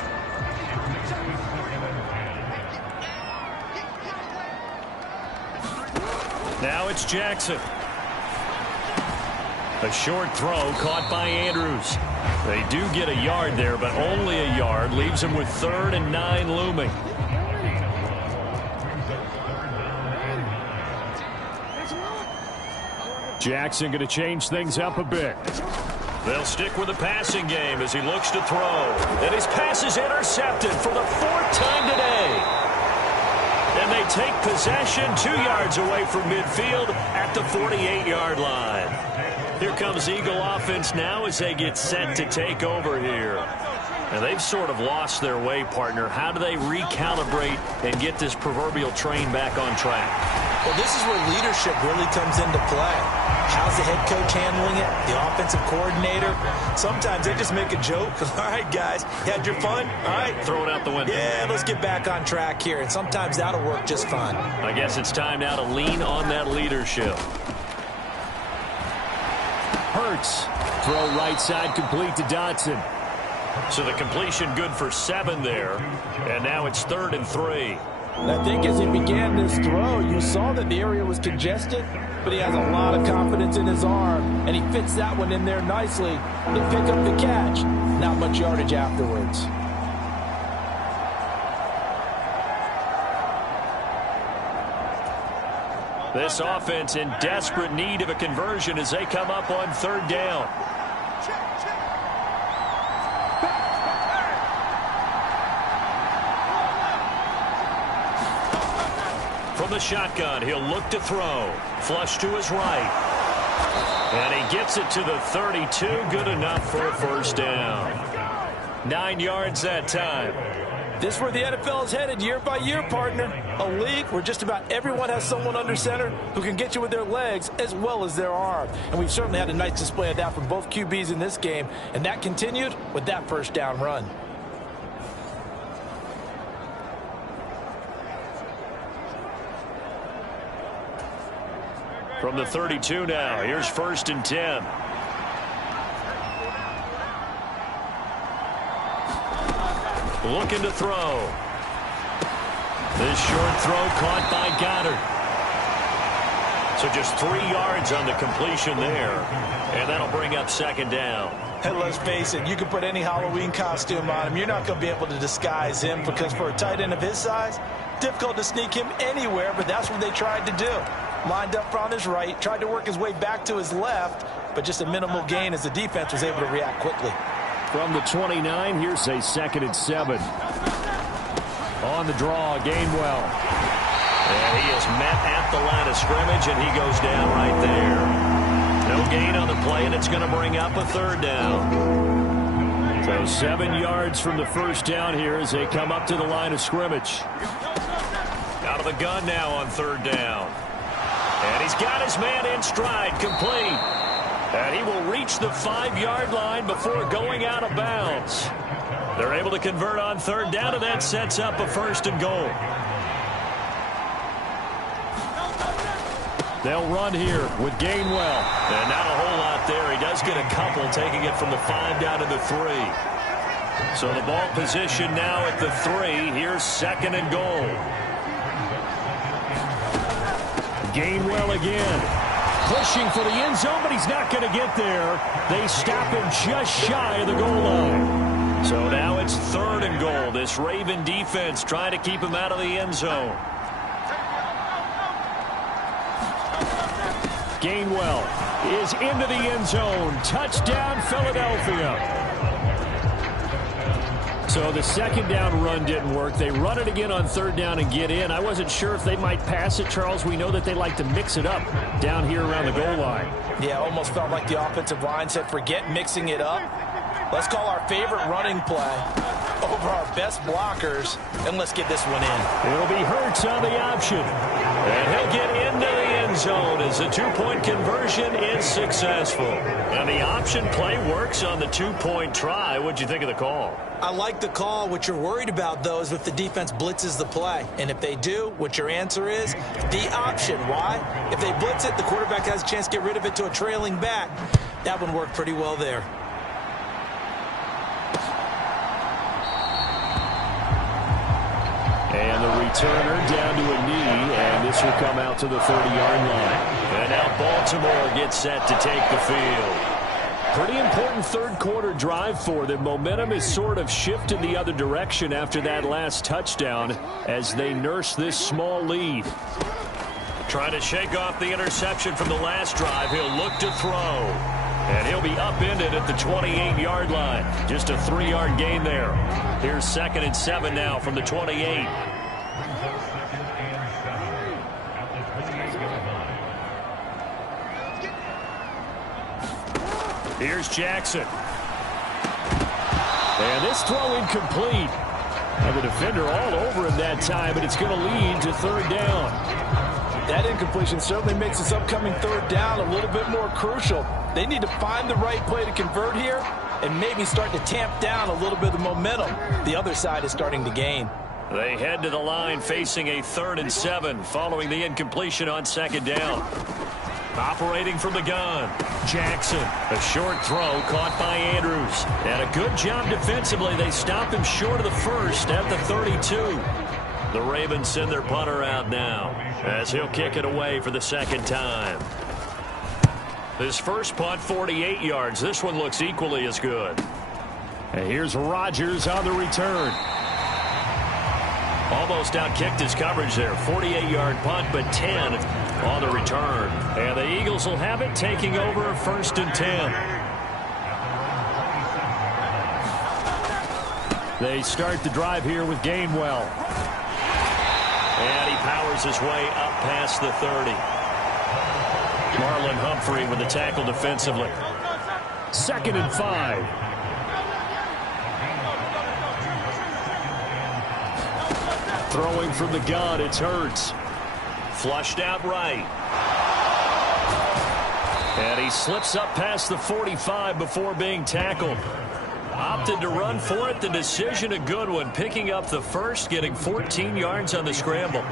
Now it's Jackson. A short throw caught by Andrews. They do get a yard there, but only a yard. Leaves him with 3rd and 9 looming. Jackson going to change things up a bit. They'll stick with the passing game as he looks to throw. And his pass is intercepted for the 4th time today. And they take possession 2 yards away from midfield at the 48-yard line. Here comes Eagle offense now as they get set to take over here. And they've sort of lost their way, partner. How do they recalibrate and get this proverbial train back on track? Well, this is where leadership really comes into play. How's the head coach handling it? The offensive coordinator? Sometimes they just make a joke. All right, guys, you had your fun? All right. Throw it out the window. Yeah, let's get back on track here. And sometimes that'll work just fine. I guess it's time now to lean on that leadership. Hurts. Throw right side complete to Dotson. So the completion good for 7 there. And now it's 3rd and 3. And I think as he began this throw, you saw that the area was congested, but he has a lot of confidence in his arm, and he fits that one in there nicely to pick up the catch. Not much yardage afterwards. This offense in desperate need of a conversion as they come up on 3rd down. From the shotgun, he'll look to throw. Flush to his right. And he gets it to the 32. Good enough for a first down. 9 yards that time. This is where the NFL is headed year by year, partner. A league where just about everyone has someone under center who can get you with their legs as well as their arm. And we've certainly had a nice display of that from both QBs in this game. And that continued with that first down run. From the 32 now, here's 1st and 10. Looking to throw. This short throw caught by Goddard. So just 3 yards on the completion there. And that'll bring up 2nd down. And let's face it, you can put any Halloween costume on him. You're not going to be able to disguise him because for a tight end of his size, difficult to sneak him anywhere, but that's what they tried to do. Lined up on his right, tried to work his way back to his left, but just a minimal gain as the defense was able to react quickly. From the 29, here's a 2nd and 7. On the draw, Gainwell. And he is met at the line of scrimmage, and he goes down right there. No gain on the play, and it's going to bring up a 3rd down. So 7 yards from the 1st down here as they come up to the line of scrimmage. Out of the gun now on 3rd down. And he's got his man in stride, complete. And he will reach the 5-yard line before going out of bounds. They're able to convert on 3rd down, and that sets up a 1st and goal. They'll run here with Gainwell. And not a whole lot there. He does get a couple, taking it from the 5 down to the 3. So the ball position now at the 3. Here's 2nd and goal. Gainwell again. Pushing for the end zone, but he's not going to get there. They stop him just shy of the goal line. So now it's 3rd and goal. This Raven defense trying to keep him out of the end zone. Gainwell is into the end zone. Touchdown, Philadelphia. So the 2nd down run didn't work. They run it again on 3rd down and get in. I wasn't sure if they might pass it, Charles. We know that they like to mix it up down here around the goal line. Yeah, almost felt like the offensive line said, forget mixing it up. Let's call our favorite running play over our best blockers, and let's get this one in. It'll be Hurts on the option. And he'll get into the end zone as the 2-point conversion is successful. And the option play works on the 2-point try. What'd you think of the call? I like the call. What you're worried about, though, is if the defense blitzes the play. And if they do, what your answer is? The option. Why? If they blitz it, the quarterback has a chance to get rid of it to a trailing back. That one worked pretty well there. And the returner down to a knee, and this will come out to the 30-yard line. And now Baltimore gets set to take the field. Pretty important 3rd quarter drive for them. Momentum is sort of shifted the other direction after that last touchdown as they nurse this small lead. Trying to shake off the interception from the last drive. He'll look to throw. And he'll be upended at the 28-yard line. Just a 3-yard gain there. Here's 2nd and 7 now from the 28. Here's Jackson. And this throw incomplete. And the defender all over him that time, but it's going to lead to 3rd down. That incompletion certainly makes this upcoming 3rd down a little bit more crucial. They need to find the right play to convert here and maybe start to tamp down a little bit of the momentum. The other side is starting to gain. They head to the line facing a 3rd and 7 following the incompletion on 2nd down. Operating from the gun, Jackson. A short throw caught by Andrews. And a good job defensively. They stop him short of the 1st at the 32. The Ravens send their punter out now as he'll kick it away for the 2nd time. His first punt, 48 yards. This one looks equally as good. And here's Rodgers on the return. Almost outkicked his coverage there. 48-yard punt, but 10 on the return. And the Eagles will have it, taking over 1st and 10. They start the drive here with Gainwell. And he powers his way up past the 30. Marlon Humphrey with the tackle defensively. 2nd and 5. Throwing from the gun, it's Hurts. Flushed out right. And he slips up past the 45 before being tackled. Opted to run for it. The decision a good one. Picking up the first, getting 14 yards on the scramble.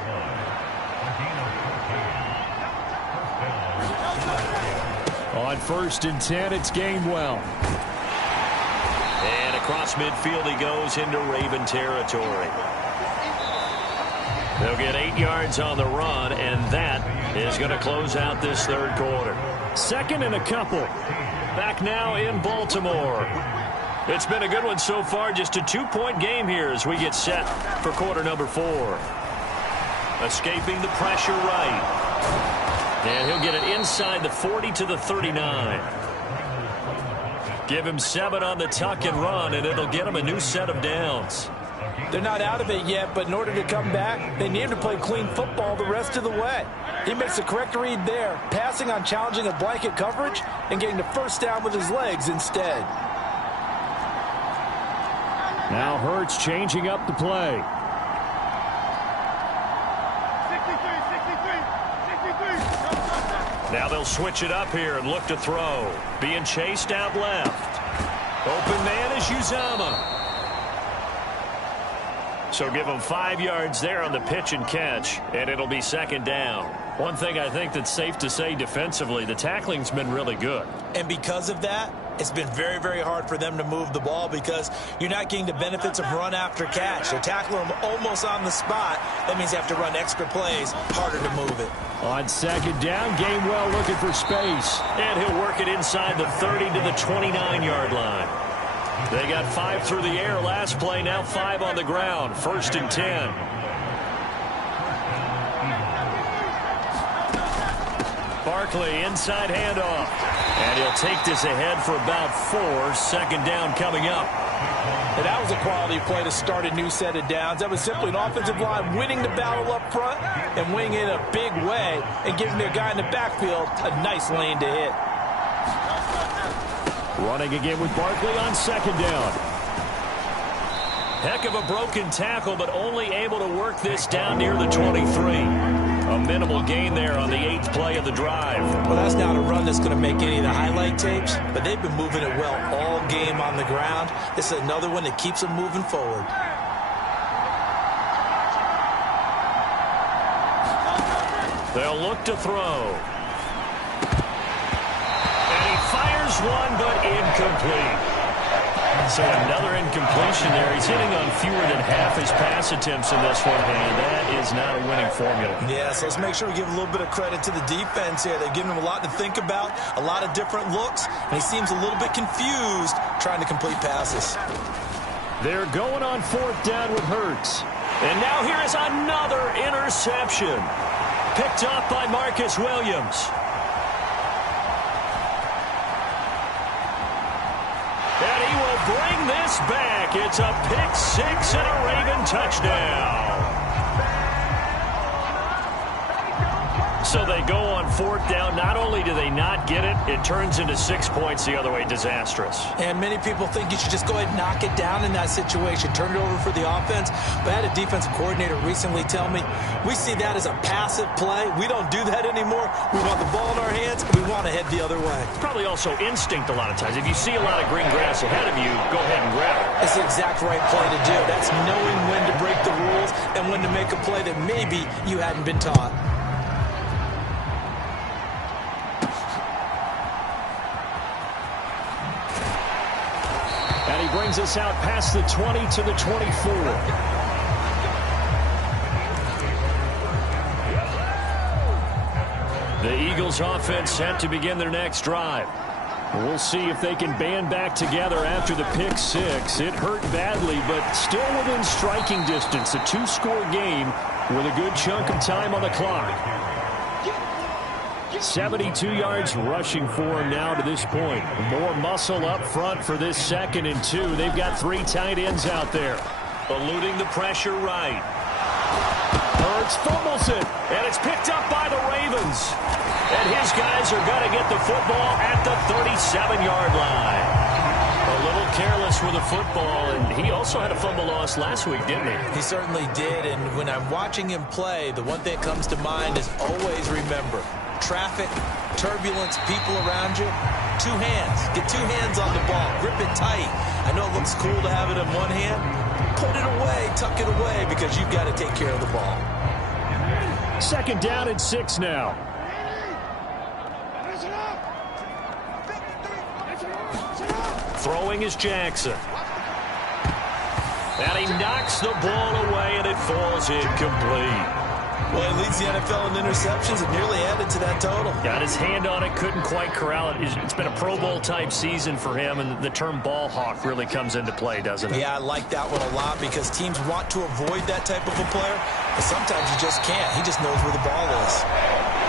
On 1st and 10, it's Gainwell. And across midfield he goes into Raven territory. They'll get 8 yards on the run, and that is going to close out this third quarter. 2nd and a couple. Back now in Baltimore. It's been a good one so far. Just a 2-point game here as we get set for quarter number 4. Escaping the pressure right. And he'll get it inside the 40 to the 39. Give him 7 on the tuck and run, and it'll get him a new set of downs. They're not out of it yet, but in order to come back, they need him to play clean football the rest of the way. He makes the correct read there, passing on challenging a blanket coverage and getting the first down with his legs instead. Now Hurts changing up the play. Now they'll switch it up here and look to throw. Being chased out left. Open man is Uzomah. So give him 5 yards there on the pitch and catch, and it'll be 2nd down. One thing I think that's safe to say defensively, the tackling's been really good. And because of that, it's been very, very hard for them to move the ball because you're not getting the benefits of run after catch. They're tackling them almost on the spot. That means they have to run extra plays, harder to move it. On 2nd down, Gainwell looking for space. And he'll work it inside the 30 to the 29-yard line. They got 5 through the air last play, now 5 on the ground. 1st and 10. Barkley inside handoff. And he'll take this ahead for about 4. 2nd down coming up. And that was a quality play to start a new set of downs. That was simply an offensive line winning the battle up front and winning it in a big way and giving their guy in the backfield a nice lane to hit. Running again with Barkley on 2nd down. Heck of a broken tackle, but only able to work this down near the 23. A minimal gain there on the 8th play of the drive. Well, that's not a run that's going to make any of the highlight tapes, but they've been moving it well all game on the ground. This is another one that keeps them moving forward. They'll look to throw. And he fires one, but incomplete. So another incompletion there. He's hitting on fewer than half his pass attempts in this one, and that is not a winning formula. Yeah, so let's make sure we give a little bit of credit to the defense here. They're giving him a lot to think about, a lot of different looks, and he seems a little bit confused trying to complete passes. They're going on 4th down with Hurts. And now here is another interception. Picked off by Marcus Williams. And he will bring this back. It's a pick 6 and a Raven touchdown. So they go on 4th down. Not only do they not get it, it turns into 6 points the other way. Disastrous. And many people think you should just go ahead and knock it down in that situation. Turn it over for the offense. But I had a defensive coordinator recently tell me, we see that as a passive play. We don't do that anymore. We want the ball in our hands. We want to head the other way. It's probably also instinct a lot of times. If you see a lot of green grass ahead of you, go ahead and grab it. It's the exact right play to do. That's knowing when to break the rules and when to make a play that maybe you hadn't been taught. And he brings us out past the 20 to the 24. The Eagles offense set to begin their next drive. We'll see if they can band back together after the pick 6. It hurt badly, but still within striking distance. A 2-score game with a good chunk of time on the clock. 72 yards rushing for him now to this point. More muscle up front for this 2nd and 2. They've got 3 tight ends out there. Eluding the pressure right. Hurts fumbles it, and it's picked up by the Ravens. And his guys are going to get the football at the 37-yard line. A little careless with the football, and he also had a fumble loss last week, didn't he? He certainly did, and when I'm watching him play, the one thing that comes to mind is always remember, traffic, turbulence, people around you, 2 hands. Get 2 hands on the ball. Grip it tight. I know it looks cool to have it in one hand. Put it away, tuck it away, because you've got to take care of the ball. 2nd down and 6 now. Throwing is Jackson. And he knocks the ball away, and it falls incomplete. Well, he leads the NFL in interceptions and nearly added to that total. Got his hand on it, couldn't quite corral it. It's been a Pro Bowl-type season for him, and the term ball hawk really comes into play, doesn't it? Yeah, I like that one a lot because teams want to avoid that type of a player, but sometimes you just can't. He just knows where the ball is.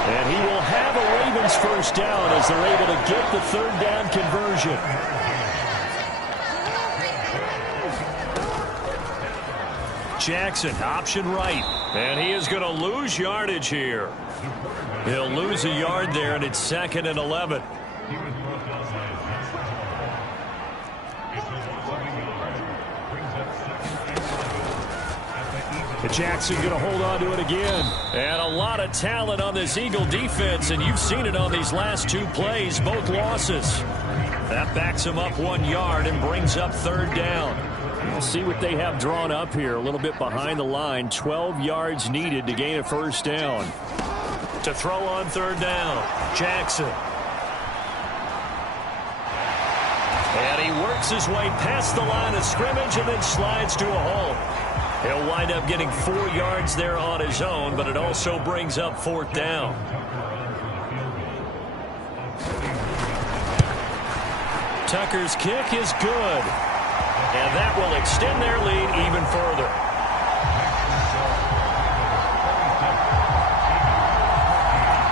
And he will have a Ravens first down as they're able to get the third down conversion. Jackson, option right. And he is going to lose yardage here. He'll lose a yard there, and it's 2nd and 11. Jackson going to hold on to it again. And a lot of talent on this Eagle defense, and you've seen it on these last 2 plays, both losses. That backs him up 1 yard and brings up third down. We'll see what they have drawn up here. A little bit behind the line. 12 yards needed to gain a first down. To throw on third down, Jackson. And he works his way past the line of scrimmage and then slides to a halt. He'll wind up getting 4 yards there on his own, but it also brings up 4th down. Tucker's kick is good. And that will extend their lead even further.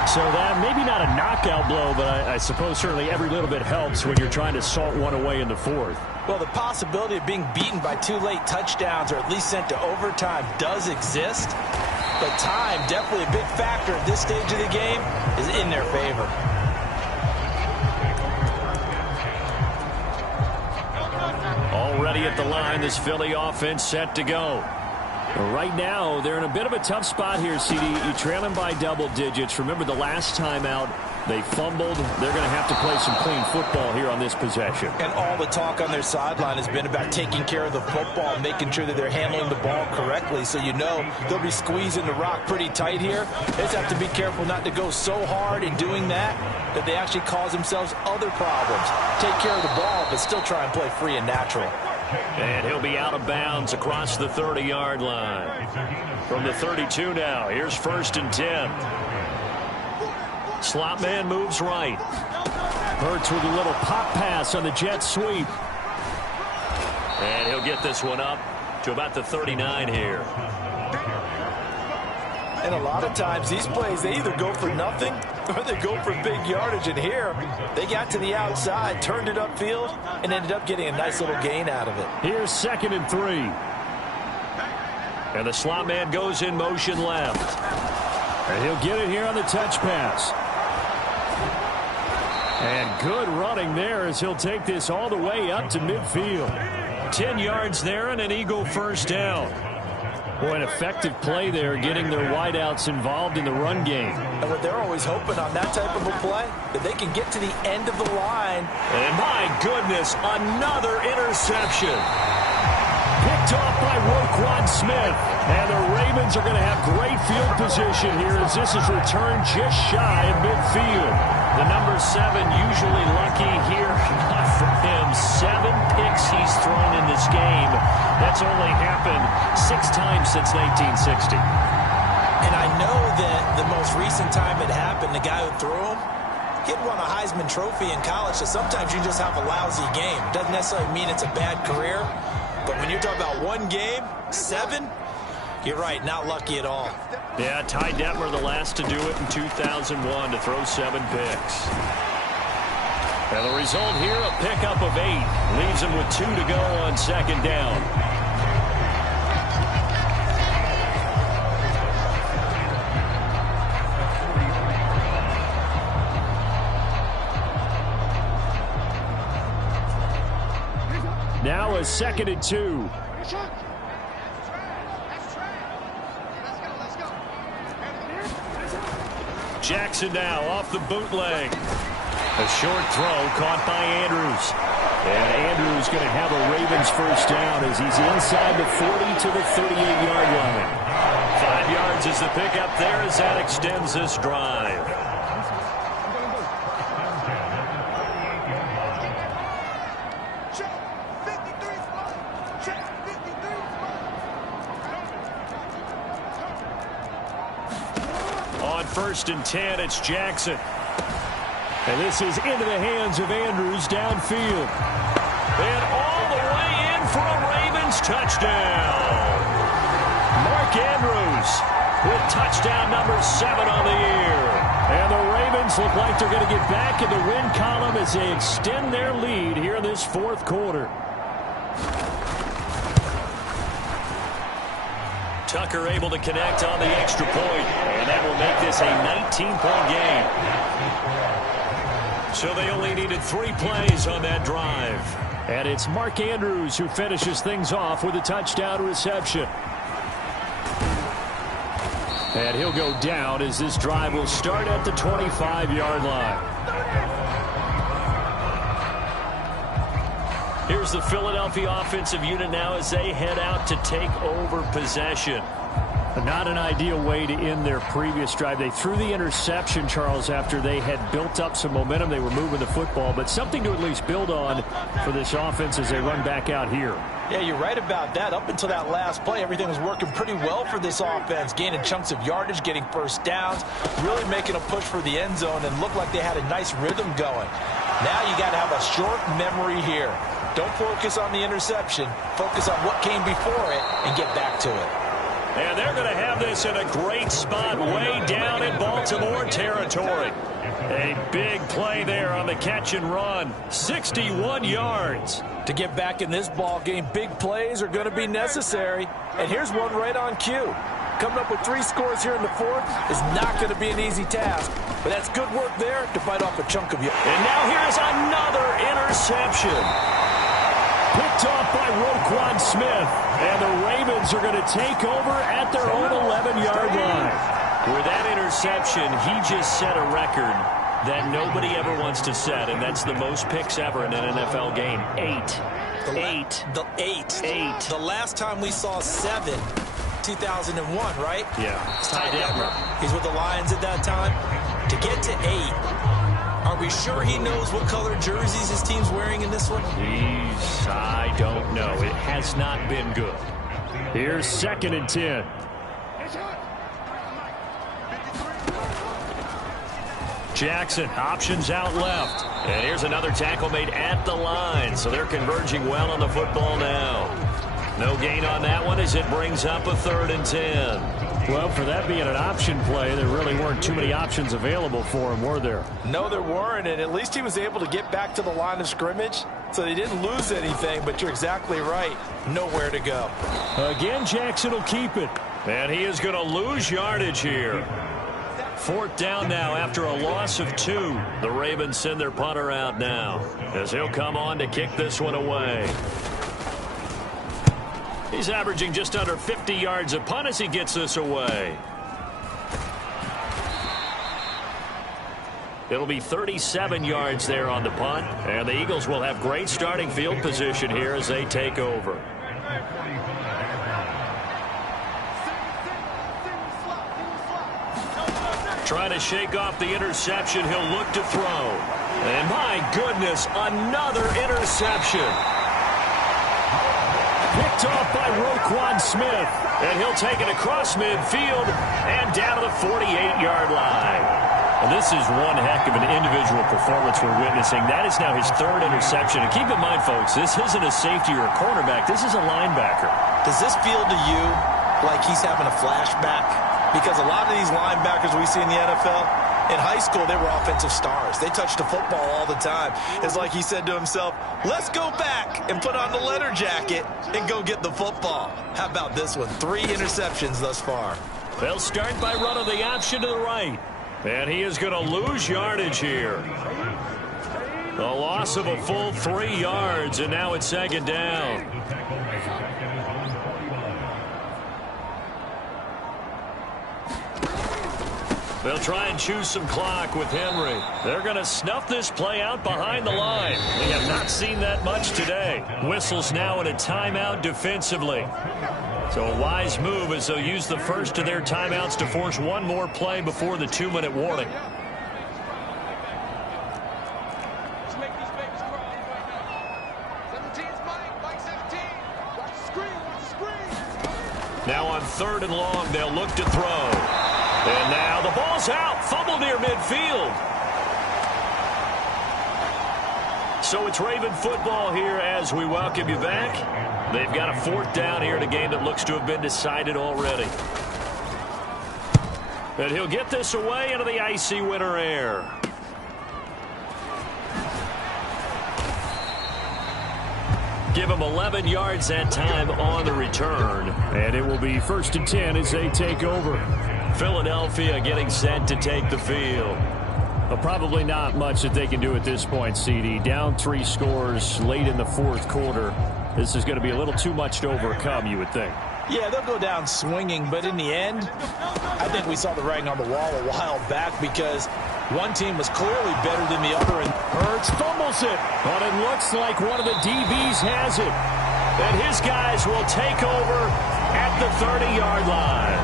So that maybe not a knockout blow, but I suppose certainly every little bit helps when you're trying to salt one away in the 4th. Well, the possibility of being beaten by 2 late touchdowns or at least sent to overtime does exist. But time, definitely a big factor at this stage of the game, is in their favor. Already at the line, this Philly offense set to go. Right now, they're in a bit of a tough spot here, CD. You trail them by double digits. Remember the last time out, they fumbled. They're going to have to play some clean football here on this possession. And all the talk on their sideline has been about taking care of the football, making sure that they're handling the ball correctly. So you know they'll be squeezing the rock pretty tight here. They just have to be careful not to go so hard in doing that they actually cause themselves other problems. Take care of the ball, but still try and play free and natural. And he'll be out of bounds across the 30-yard line. From the 32 now, here's 1st and 10. Slot man moves right. Hurts with a little pop pass on the jet sweep. And he'll get this one up to about the 39 here. And a lot of times these plays, they either go for nothing or they go for big yardage. And here, they got to the outside, turned it upfield, and ended up getting a nice little gain out of it. Here's 2nd and 3. And the slot man goes in motion left. And he'll get it here on the touch pass. And good running there as he'll take this all the way up to midfield. 10 yards there and an Eagle first down. Boy, an effective play there, getting their wideouts involved in the run game. And what they're always hoping on that type of a play, that they can get to the end of the line. And my goodness, another interception. Picked off by Roquan Smith. And the Ravens are going to have great field position here as this is returned just shy of midfield. The number 7 usually lucky here. Not for him. 7 picks he's thrown in this game. That's only happened 6 times since 1960. And I know that the most recent time it happened, the guy who threw him, he had won a Heisman Trophy in college, so sometimes you just have a lousy game. Doesn't necessarily mean it's a bad career, but when you're talking about 1 game, 7, you're right, not lucky at all. Yeah, Ty Detmer the last to do it in 2001 to throw 7 picks. And the result here, a pickup of 8. Leaves him with 2 to go on 2nd down. Now a 2nd and 2. Jackson now off the bootleg. A short throw caught by Andrews. And Andrews going to have a Ravens first down as he's inside the 40 to the 38-yard line. 5 yards is the pickup there as that extends this drive. 1st and 10. It's Jackson. And this is into the hands of Andrews downfield. And all the way in for a Ravens touchdown. Mark Andrews with touchdown number 7 on the year. And the Ravens look like they're going to get back in the win column as they extend their lead here in this 4th quarter. Tucker able to connect on the extra point, and that will make this a 19-point game. So they only needed 3 plays on that drive. And it's Mark Andrews who finishes things off with a touchdown reception. And he'll go down as this drive will start at the 25-yard line. Here's the Philadelphia offensive unit now as they head out to take over possession. Not an ideal way to end their previous drive. They threw the interception, Charles, after they had built up some momentum. They were moving the football, but something to at least build on for this offense as they run back out here. Yeah, you're right about that. Up until that last play, everything was working pretty well for this offense, gaining chunks of yardage, getting first downs, really making a push for the end zone, and looked like they had a nice rhythm going. Now you got to have a short memory here. Don't focus on the interception. Focus on what came before it and get back to it. And they're going to have this in a great spot way down in Baltimore territory. A big play there on the catch and run. 61 yards. To get back in this ball game, big plays are going to be necessary. And here's one right on cue. Coming up with 3 scores here in the 4th is not going to be an easy task. But that's good work there to fight off a chunk of you. And now here's another interception. Picked off by Roquan Smith. And the Ravens are going to take over at their own 11-yard line. With that interception, he just set a record that nobody ever wants to set, and that's the most picks ever in an NFL game. 8. The last time we saw 7, 2001, right? Yeah. It's Ty Detmer. He's with the Lions at that time. To get to 8, are we sure he knows what color jerseys his team's wearing in this one? I don't know. It has not been good. Here's 2nd and 10. Jackson, options out left. And here's another tackle made at the line. So they're converging well on the football now. No gain on that one as it brings up a 3rd and 10. Well, for that being an option play, there really weren't too many options available for him, were there? No, there weren't, and at least he was able to get back to the line of scrimmage, so they didn't lose anything, but you're exactly right. Nowhere to go. Again, Jackson will keep it. And he is going to lose yardage here. 4th down now after a loss of 2. The Ravens send their punter out now as he'll come on to kick this one away. He's averaging just under 50 yards a punt as he gets this away. It'll be 37 yards there on the punt, and the Eagles will have great starting field position here as they take over. Trying to shake off the interception. He'll look to throw. And my goodness, another interception. Picked off by Roquan Smith. And he'll take it across midfield and down to the 48-yard line. And this is one heck of an individual performance we're witnessing. That is now his 3rd interception. And keep in mind, folks, this isn't a safety or a cornerback. This is a linebacker. Does this feel to you like he's having a flashback? Because a lot of these linebackers we see in the NFL, in high school, they were offensive stars. They touched the football all the time. It's like he said to himself, let's go back and put on the leather jacket and go get the football. How about this one? 3 interceptions thus far. They'll start by running the option to the right. And he is going to lose yardage here. A loss of a full 3 yards, and now it's 2nd down. They'll try and choose some clock with Henry. They're going to snuff this play out behind the line. We have not seen that much today. Whistles now in a timeout defensively. So a wise move as they'll use the first of their timeouts to force one more play before the 2-minute warning. Now on 3rd and long, they'll look to throw. And now the ball's out. Fumble near midfield. So it's Raven football here as we welcome you back. They've got a 4th down here in a game that looks to have been decided already. And he'll get this away into the icy winter air. Give him 11 yards that time on the return. And it will be 1st and 10 as they take over. Philadelphia getting set to take the field. Well, probably not much that they can do at this point, CD. Down 3 scores late in the 4th quarter. This is going to be a little too much to overcome, you would think. Yeah, they'll go down swinging, but in the end, I think we saw the writing on the wall a while back because one team was clearly better than the other, and Hurts fumbles it. But it looks like one of the DBs has it. And his guys will take over at the 30-yard line.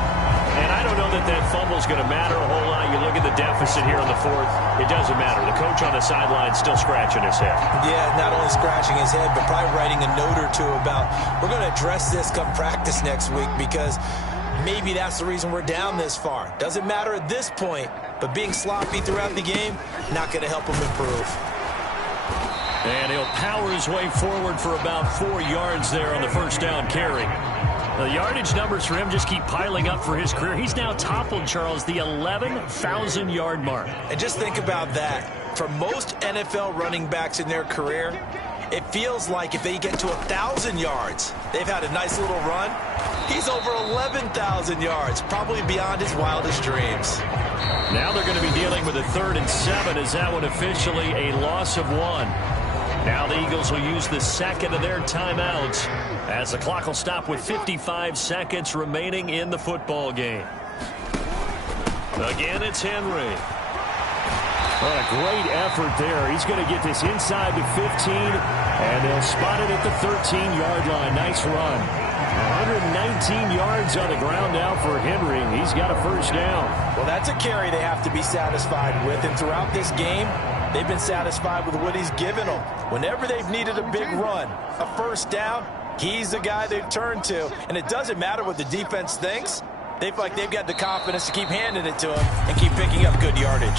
And I don't know that that fumble is going to matter a whole lot. You look at the deficit here in the 4th, it doesn't matter. The coach on the sideline still scratching his head. Yeah, not only scratching his head, but probably writing a note or two about, we're going to address this come practice next week because maybe that's the reason we're down this far. Doesn't matter at this point, but being sloppy throughout the game, not going to help him improve. And he'll power his way forward for about 4 yards there on the 1st down carry. The yardage numbers for him just keep piling up for his career. He's now toppled, Charles, the 11,000-yard mark. And just think about that. For most NFL running backs in their career, it feels like if they get to 1,000 yards, they've had a nice little run. He's over 11,000 yards, probably beyond his wildest dreams. Now they're going to be dealing with a 3rd and 7. Is that one officially a loss of 1? Now the Eagles will use the 2nd of their timeouts as the clock will stop with 55 seconds remaining in the football game. Again, it's Henry. What a great effort there. He's going to get this inside the 15, and they'll spot it at the 13-yard line. Nice run. 119 yards on the ground now for Henry. He's got a 1st down. Well, that's a carry they have to be satisfied with, and throughout this game, they've been satisfied with what he's given them. Whenever they've needed a big run, a 1st down, he's the guy they've turned to. And it doesn't matter what the defense thinks. They feel like they've got the confidence to keep handing it to him and keep picking up good yardage.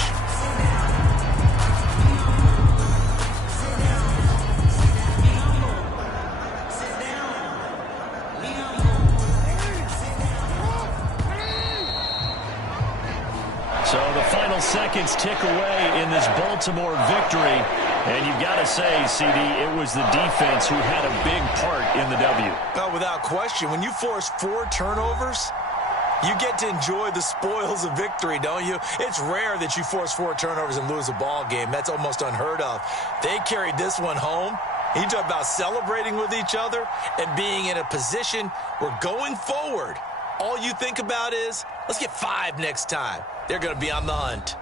So the final seconds tick away in this Baltimore victory. And you've got to say, CD, it was the defense who had a big part in the W. Well, without question, when you force 4 turnovers, you get to enjoy the spoils of victory, don't you? It's rare that you force 4 turnovers and lose a ball game. That's almost unheard of. They carried this one home. You talk about celebrating with each other and being in a position where going forward, all you think about is, let's get 5 next time. They're going to be on the hunt.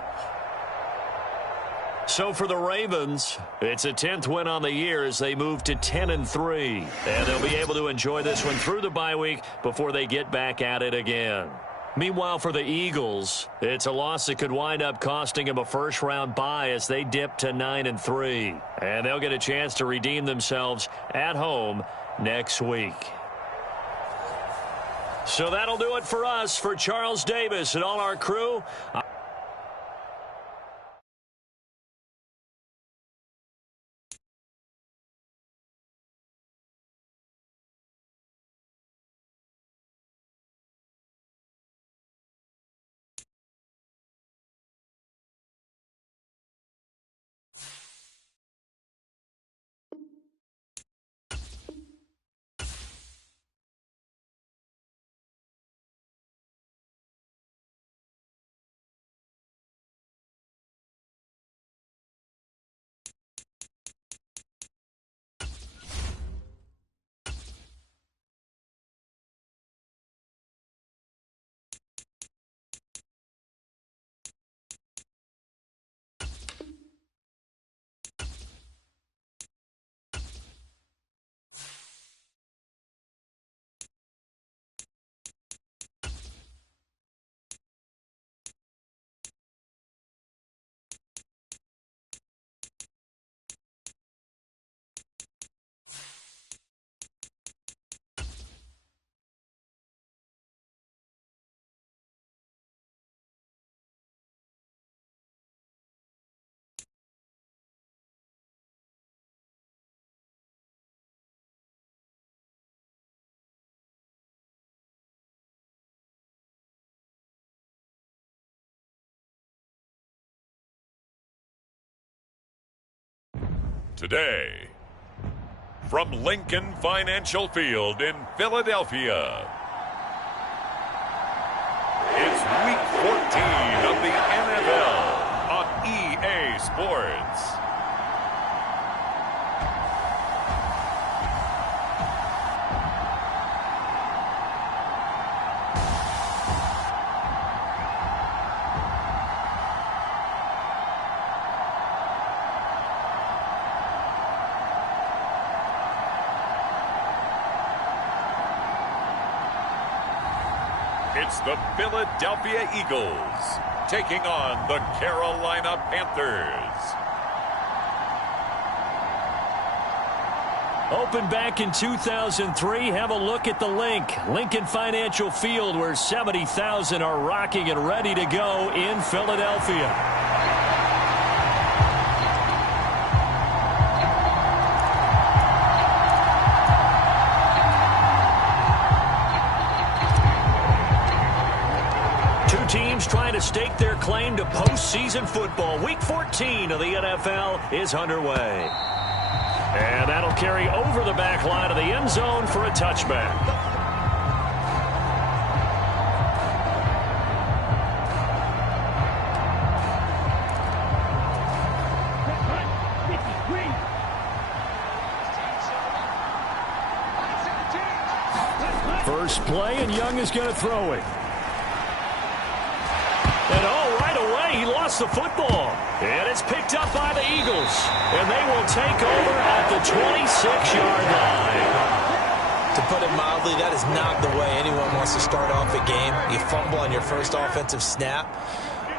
So for the Ravens, it's a 10th win on the year as they move to 10-3. And they'll be able to enjoy this one through the bye week before they get back at it again. Meanwhile, for the Eagles, it's a loss that could wind up costing them a 1st-round bye as they dip to 9-3. And they'll get a chance to redeem themselves at home next week. So that'll do it for us. For Charles Davis and all our crew, Today, from Lincoln Financial Field in Philadelphia, it's Week 14 of the NFL on EA Sports. It's the Philadelphia Eagles taking on the Carolina Panthers. Opened back in 2003. Have a look at the link. Lincoln Financial Field, where 70,000 are rocking and ready to go in Philadelphia. Teams trying to stake their claim to postseason football. Week 14 of the NFL is underway. And that'll carry over the back line of the end zone for a touchback. First play, and Young is going to throw it. And right away, he lost the football. And it's picked up by the Eagles. And they will take over at the 26-yard line. To put it mildly, that is not the way anyone wants to start off a game. You fumble on your first offensive snap.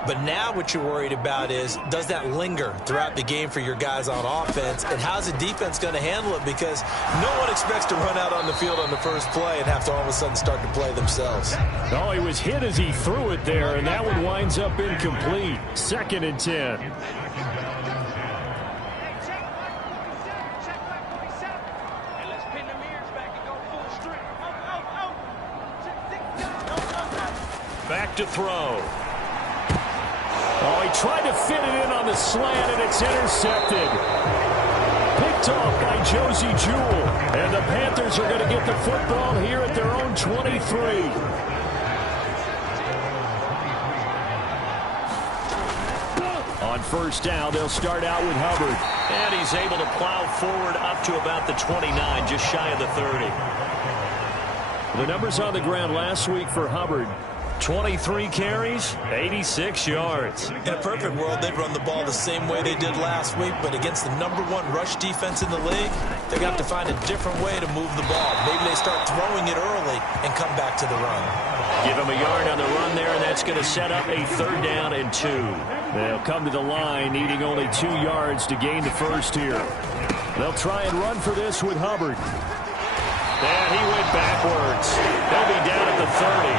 But now what you're worried about is, does that linger throughout the game for your guys on offense? And how's the defense going to handle it? Because no one expects to run out on the field on the first play and have to all of a sudden start to play themselves. Oh, he was hit as he threw it there, and that one winds up incomplete. 2nd and 10. Back to throw. Oh, he tried to fit it in on the slant, and it's intercepted. Picked off by Josie Jewell. And the Panthers are going to get the football here at their own 23. On first down, they'll start out with Hubbard. And he's able to plow forward up to about the 29, just shy of the 30. The numbers on the ground last week for Hubbard. 23 carries, 86 yards. In a perfect world, they'd run the ball the same way they did last week, but against the #1 rush defense in the league, they're going to have to find a different way to move the ball. Maybe they start throwing it early and come back to the run. Give him a yard on the run there, and that's going to set up a 3rd down and 2. They'll come to the line, needing only 2 yards to gain the first here. They'll try and run for this with Hubbard. And he went backwards. They'll be down at the 30.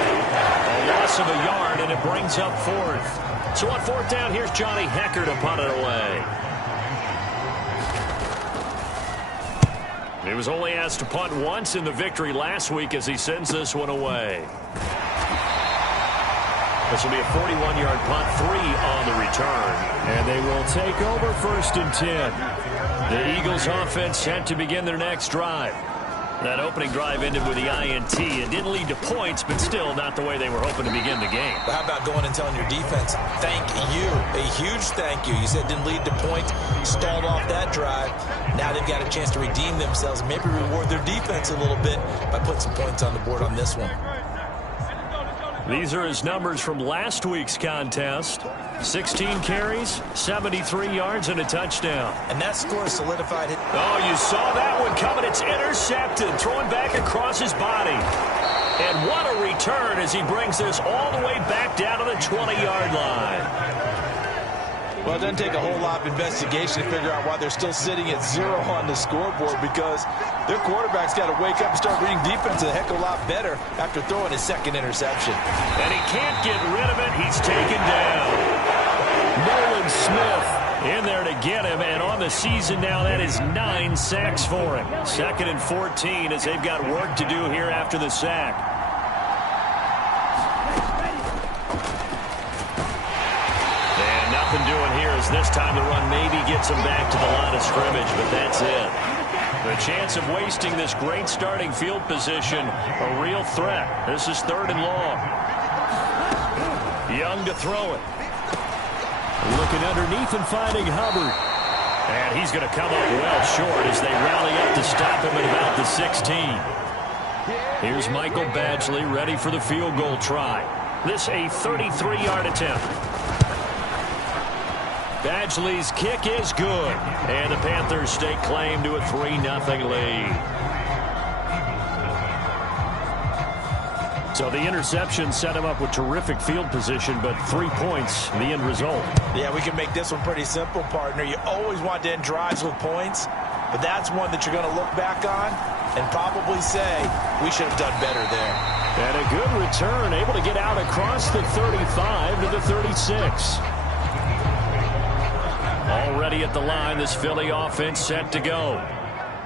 A loss of a yard, and it brings up 4th. So on 4th down, here's Johnny Hekker to punt it away. He was only asked to punt once in the victory last week as he sends this one away. This will be a 41-yard punt, 3 on the return. And they will take over 1st and 10. The Eagles offense set to begin their next drive. That opening drive ended with the INT. It didn't lead to points, but still not the way they were hoping to begin the game. But how about going and telling your defense, thank you, a huge thank you. You said it didn't lead to points, stalled off that drive. Now they've got a chance to redeem themselves, maybe reward their defense a little bit by putting some points on the board on this one. These are his numbers from last week's contest. 16 carries, 73 yards, and a touchdown. And that score solidified it. Oh, you saw that one coming. It's intercepted, throwing back across his body. And what a return as he brings this all the way back down to the 20-yard line. Well, it doesn't take a whole lot of investigation to figure out why they're still sitting at 0 on the scoreboard, because their quarterback's got to wake up and start reading defense a heck of a lot better after throwing his 2nd interception. And he can't get rid of it. He's taken down. Nolan Smith in there to get him, and on the season now, that is 9 sacks for him. 2nd and 14 as they've got work to do here after the sack. Nothing doing here as as this time the run maybe gets him back to the line of scrimmage, but that's it. The chance of wasting this great starting field position, a real threat. This is 3rd and long. Young to throw it. Looking underneath and finding Hubbard. And he's going to come up well short as they rally up to stop him at about the 16. Here's Michael Badgley ready for the field goal try. This a 33-yard attempt. Badgley's kick is good. And the Panthers stake claim to a 3-0 lead. So the interception set him up with terrific field position, but 3 points, the end result. Yeah, we can make this one pretty simple, partner. You always want to end drives with points, but that's one that you're going to look back on and probably say, we should have done better there. And a good return, able to get out across the 35 to the 36. Already at the line, this Philly offense set to go.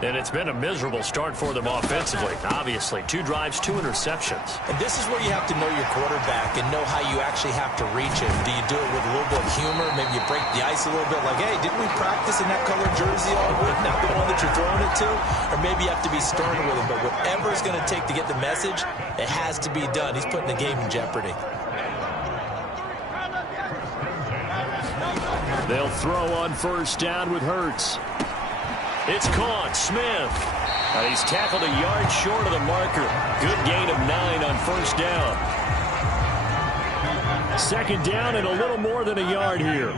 And it's been a miserable start for them offensively. Obviously, 2 drives, 2 interceptions. And this is where you have to know your quarterback and know how you actually have to reach him. Do you do it with a little bit of humor? Maybe you break the ice a little bit like, hey, didn't we practice in that colored jersey all week? Not the one that you're throwing it to? Or maybe you have to be stern with him. But whatever it's going to take to get the message, it has to be done. He's putting the game in jeopardy. They'll throw on 1st down with Hurts. It's caught. Smith. He's tackled a yard short of the marker. Good gain of 9 on 1st down. 2nd down and a little more than a yard here.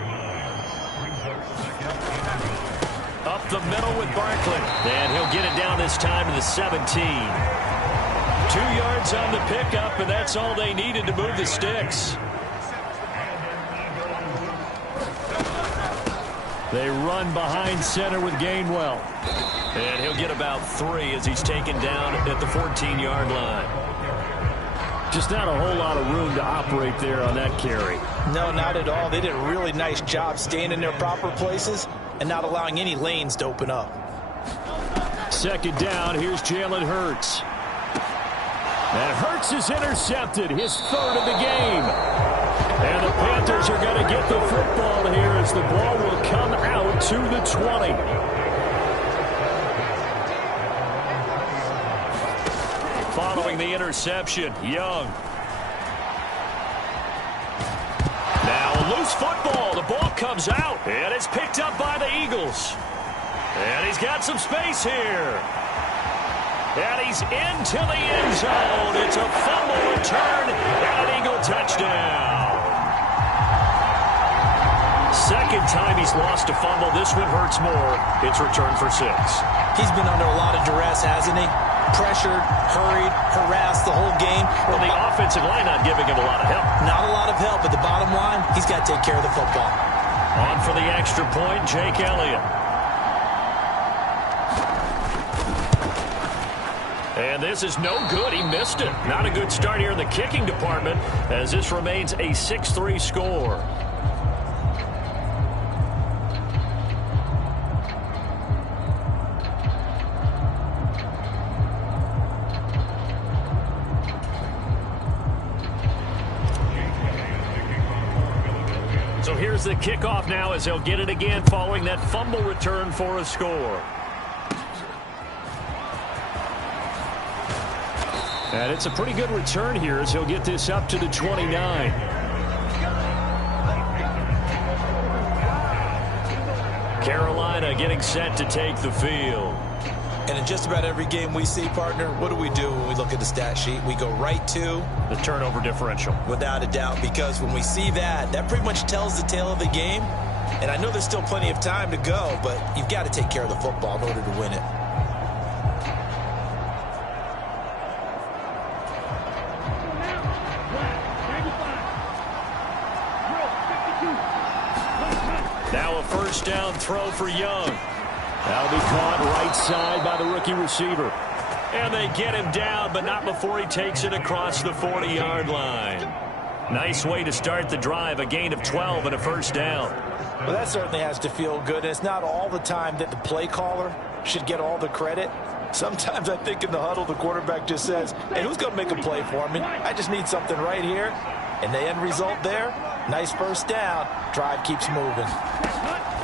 Up the middle with Barkley. And he'll get it down this time to the 17. 2 yards on the pickup, and that's all they needed to move the sticks. They run behind center with Gainwell. And he'll get about 3 as he's taken down at the 14-yard line. Just not a whole lot of room to operate there on that carry. No, not at all. They did a really nice job staying in their proper places and not allowing any lanes to open up. 2nd down, here's Jalen Hurts. And Hurts is intercepted, his 3rd of the game. And the Panthers are going to get the football here as the ball will come out to the 20. Following the interception, Young. Now a loose football. The ball comes out, and it's picked up by the Eagles. And he's got some space here. And he's into the end zone. It's a fumble return and an Eagle touchdown. 2nd time he's lost a fumble. This one hurts more. It's returned for 6. He's been under a lot of duress, hasn't he? Pressured, hurried, harassed the whole game. Well, the offensive line not giving him a lot of help. Not a lot of help, but the bottom line, he's got to take care of the football. On for the extra point, Jake Elliott. And this is no good. He missed it. Not a good start here in the kicking department as this remains a 6-3 score. So here's the kickoff now as they'll get it again following that fumble return for a score. And it's a pretty good return here as he'll get this up to the 29. Carolina getting set to take the field. And in just about every game we see, partner, what do we do when we look at the stat sheet? We go right to the turnover differential. Without a doubt, because when we see that, that pretty much tells the tale of the game. And I know there's still plenty of time to go, but you've got to take care of the football in order to win it. Now a 1st down throw for Young. That'll be caught right side by the rookie receiver. And they get him down, but not before he takes it across the 40-yard line. Nice way to start the drive, a gain of 12 and a 1st down. Well, that certainly has to feel good. And it's not all the time that the play caller should get all the credit. Sometimes I think in the huddle, the quarterback just says, hey, who's going to make a play for me? I just need something right here. And the end result there, nice 1st down. Drive keeps moving.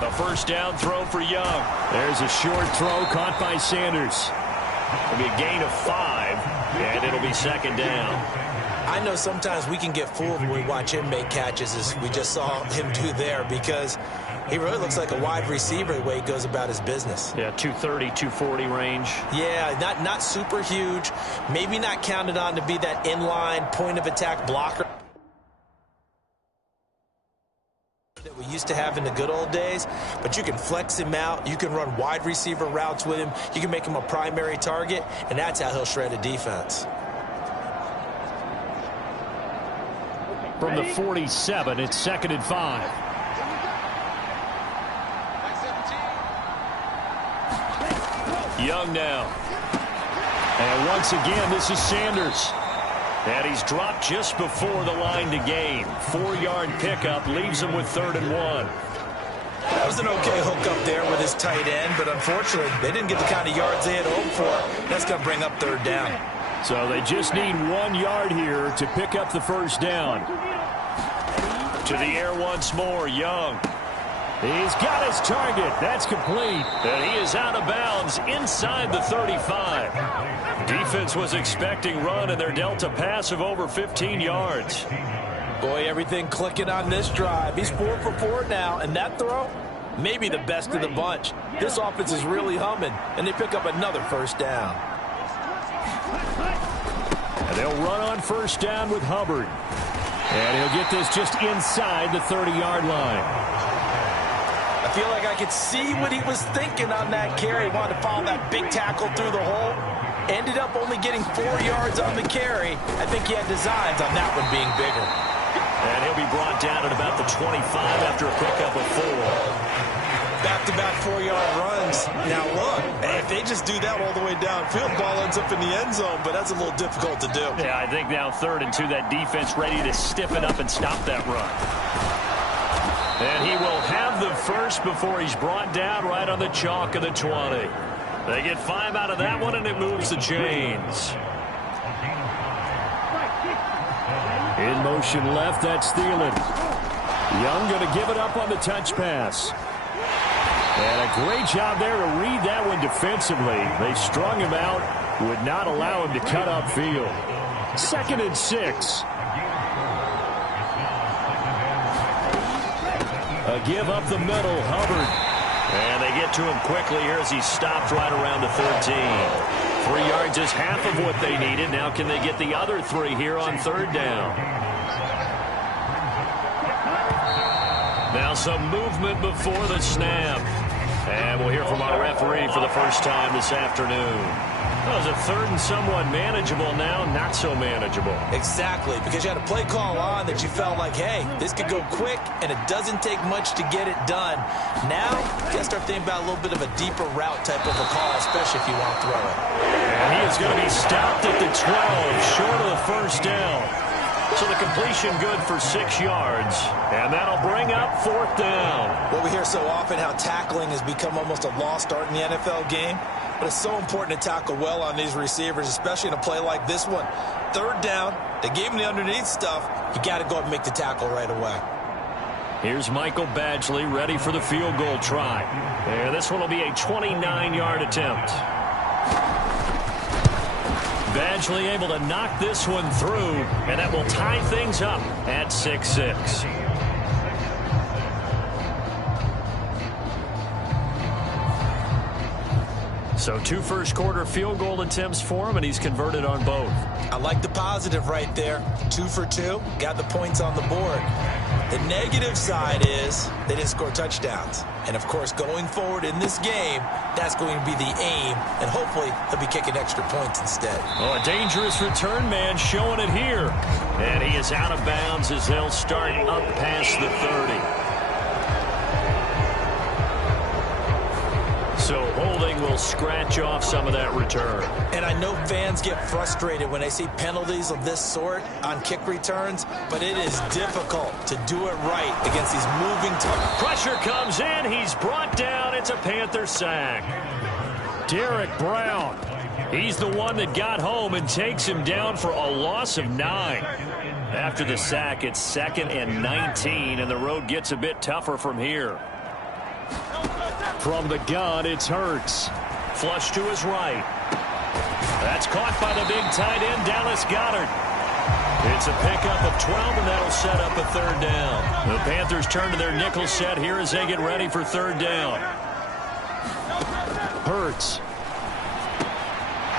A first down throw for Young. There's a short throw caught by Sanders. It'll be a gain of 5, and it'll be second down. I know sometimes we can get fooled when we watch him make catches, as we just saw him do there, because he really looks like a wide receiver the way he goes about his business. Yeah, 230, 240 range. Yeah, not super huge. Maybe not counted on to be that inline point-of-attack blocker that we used to have in the good old days, but you can flex him out. You can run wide receiver routes with him. You can make him a primary target, and that's how he'll shred a defense. From the 47, it's 2nd and 5. Young now. And once again, this is Sanders. And he's dropped just before the line to gain. 4-yard pickup leaves him with 3rd and 1. That was an okay hook up there with his tight end, but unfortunately, they didn't get the kind of yards they had hoped for. That's going to bring up 3rd down. So they just need 1 yard here to pick up the first down. To the air once more, Young. He's got his target. That's complete. And he is out of bounds inside the 35. Defense was expecting run, and they're dealt a pass of over 15 yards. Boy, everything clicking on this drive. He's 4 for 4 now, and that throw, maybe the best of the bunch. This offense is really humming, and they pick up another first down. And they'll run on first down with Hubbard. And he'll get this just inside the 30-yard line. I feel like I could see what he was thinking on that carry. He wanted to follow that big tackle through the hole. Ended up only getting 4 yards on the carry. I think he had designs on that one being bigger. And he'll be brought down at about the 25 after a pickup of 4. Back-to-back 4-yard runs. Now look, if they just do that all the way downfield, ball ends up in the end zone, but that's a little difficult to do. Yeah, I think now 3rd and 2, that defense ready to stiffen up and stop that run. And he will have the first before he's brought down right on the chalk of the 20. They get 5 out of that one, and it moves the chains. In motion left, that's Thielen. Young going to give it up on the touch pass. And a great job there to read that one defensively. They strung him out, would not allow him to cut upfield. 2nd and 6. A give up the middle, Hubbard. And they get to him quickly here as he stopped right around the 13. 3 yards is half of what they needed. Now can they get the other 3 here on 3rd down? Now some movement before the snap. And we'll hear from our referee for the first time this afternoon. Well, it's a 3rd and somewhat manageable now, not so manageable. Exactly, because you had a play call on that you felt like, hey, this could go quick, and it doesn't take much to get it done. Now, you got to start thinking about a little bit of a deeper route type of a call, especially if you want to throw it. And he is going to be stopped at the 12, short of the first down. So the completion good for 6 yards, and that'll bring up 4th down. Well, we hear so often how tackling has become almost a lost art in the NFL game, but it's so important to tackle well on these receivers, especially in a play like this one. 3rd down, they gave him the underneath stuff. You got to go up and make the tackle right away. Here's Michael Badgley ready for the field goal try. And this one will be a 29-yard attempt. Badgley able to knock this one through, and that will tie things up at 6-6. So 2 first-quarter field goal attempts for him, and he's converted on both. I like the positive right there. 2 for 2, got the points on the board. The negative side is they didn't score touchdowns. And, of course, going forward in this game, that's going to be the aim, and hopefully he'll be kicking extra points instead. Oh, a dangerous return man showing it here. And he is out of bounds as they'll start up past the 30. So holding will scratch off some of that return. And I know fans get frustrated when they see penalties of this sort on kick returns, but it is difficult to do it right against these moving targets. Pressure comes in. He's brought down. It's a Panther sack. Derek Brown. He's the one that got home and takes him down for a loss of 9. After the sack, it's 2nd and 19, and the road gets a bit tougher from here. From the gun, it's Hurts. Flush to his right. That's caught by the big tight end, Dallas Goedert. It's a pickup of 12, and that'll set up a third down. The Panthers turn to their nickel set here as they get ready for third down. Hurts.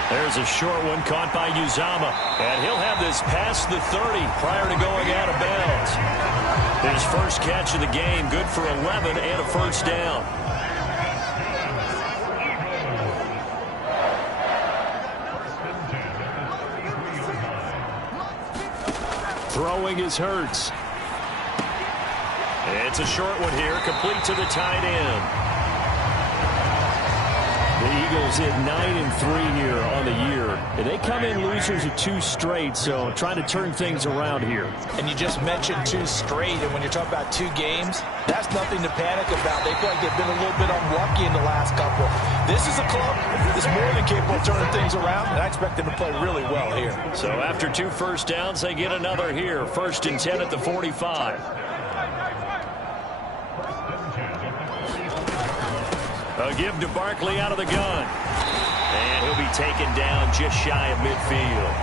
There's a short one caught by Uzomah. And he'll have this past the 30 prior to going out of bounds. His first catch of the game, good for 11 and a first down. Throwing is Hurts. It's a short one here, complete to the tight end. The Eagles hit 9-3 here on the year. And they come in losers of 2 straight, so trying to turn things around here. And you just mentioned 2 straight, and when you're talking about 2 games, that's nothing to panic about. They feel like they've been a little bit unlucky in the last couple. This is a club that's more than capable of turning things around, and I expect them to play really well here. So after 2 first downs, they get another here. 1st and 10 at the 45. A give to Barkley out of the gun. And he'll be taken down just shy of midfield.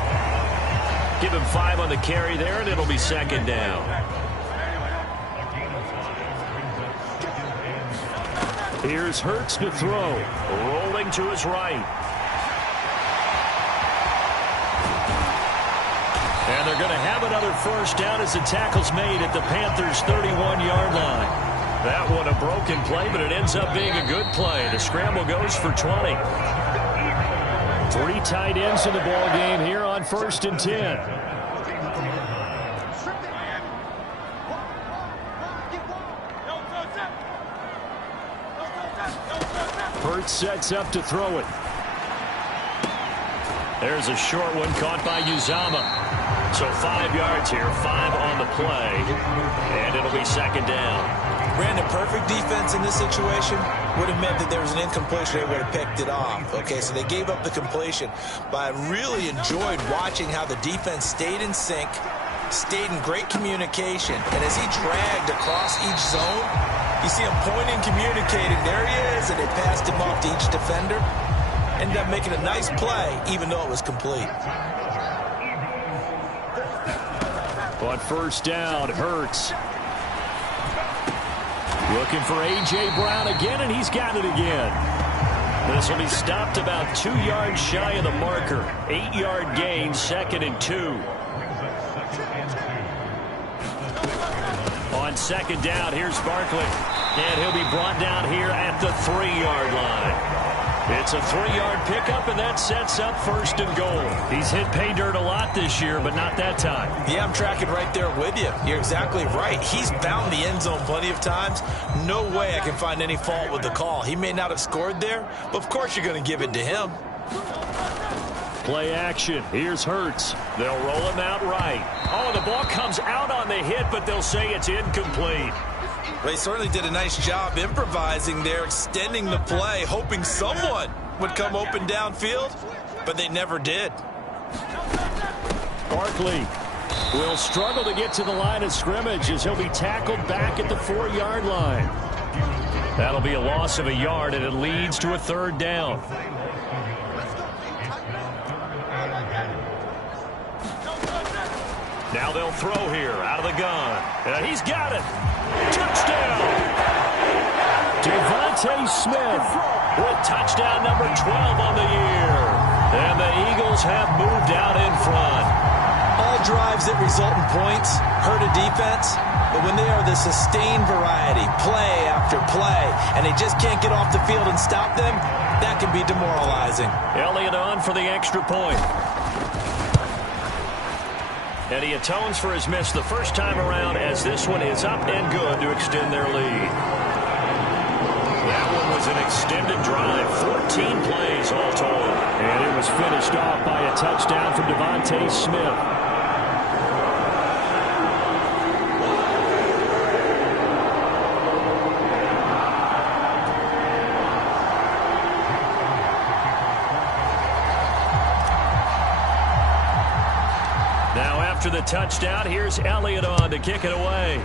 Give him 5 on the carry there, and it'll be 2nd down. Here's Hurts to throw. Rolling to his right. And they're going to have another first down as the tackle's made at the Panthers' 31-yard line. That one a broken play, but it ends up being a good play. The scramble goes for 20. 3 tight ends in the ball game here on 1st and 10. Hurts sets up to throw it. There's a short one caught by Uzomah. So 5 yards here, 5 on the play, and it'll be 2nd down. Brandon, perfect defense in this situation would have meant that there was an incompletion. They would have picked it off. Okay, so they gave up the completion. But I really enjoyed watching how the defense stayed in sync, stayed in great communication. And as he dragged across each zone, you see him pointing, communicating. There he is, and they passed him off to each defender. Ended up making a nice play, even though it was complete. On 1st down, Hurts. Looking for A.J. Brown again, and he's got it again. This will be stopped about 2 yards shy of the marker. 8-yard gain, 2nd and 2. On 2nd down, here's Barkley. And he'll be brought down here at the 3-yard line. It's a 3-yard pickup, and that sets up 1st and goal. He's hit pay dirt a lot this year, but not that time. Yeah, I'm tracking right there with you. You're exactly right. He's found the end zone plenty of times. No way I can find any fault with the call. He may not have scored there, but of course you're going to give it to him. Play action. Here's Hurts. They'll roll him out right. Oh, the ball comes out on the hit, but they'll say it's incomplete. They certainly did a nice job improvising there, extending the play, hoping someone would come open downfield, but they never did. Barkley will struggle to get to the line of scrimmage as he'll be tackled back at the 4-yard line. That'll be a loss of a yard, and it leads to a 3rd down. Now they'll throw here out of the gun. And he's got it. Touchdown. Devontae Smith with touchdown number 12 on the year. And the Eagles have moved out in front. All drives that result in points hurt a defense, but when they are the sustained variety, play after play, and they just can't get off the field and stop them, that can be demoralizing. Elliott on for the extra point. And he atones for his miss the first time around as this one is up and good to extend their lead. That one was an extended drive, 14 plays all told. And it was finished off by a touchdown from Devontae Smith. After the touchdown, here's Elliott on to kick it away.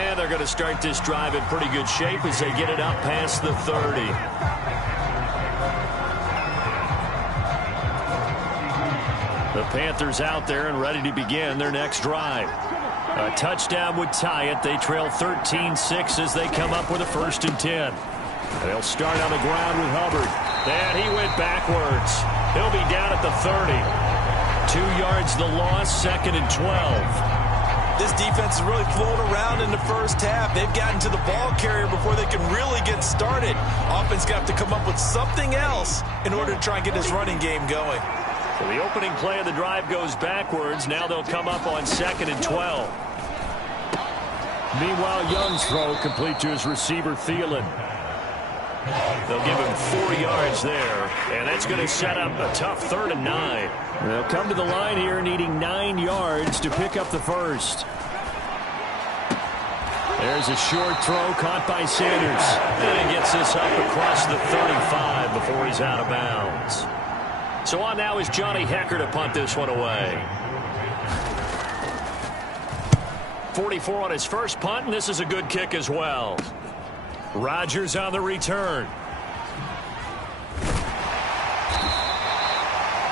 And they're going to start this drive in pretty good shape as they get it up past the 30. The Panthers out there and ready to begin their next drive. A touchdown would tie it. They trail 13-6 as they come up with a 1st and 10. They'll start on the ground with Hubbard. And he went backwards. He'll be down at the 30. 2 yards the loss, 2nd and 12. This defense has really flown around in the first half. They've gotten to the ball carrier before they can really get started. Offense got to come up with something else in order to try and get this running game going. So the opening play of the drive goes backwards. Now they'll come up on 2nd and 12. Meanwhile, Young's throw complete to his receiver, Thielen. They'll give him 4 yards there, and that's going to set up a tough 3rd and 9. They'll come to the line here needing 9 yards to pick up the first. There's a short throw caught by Sanders. And he gets this up across the 35 before he's out of bounds. So on now is Johnny Hekker to punt this one away. 44 on his first punt, and this is a good kick as well. Rodgers on the return.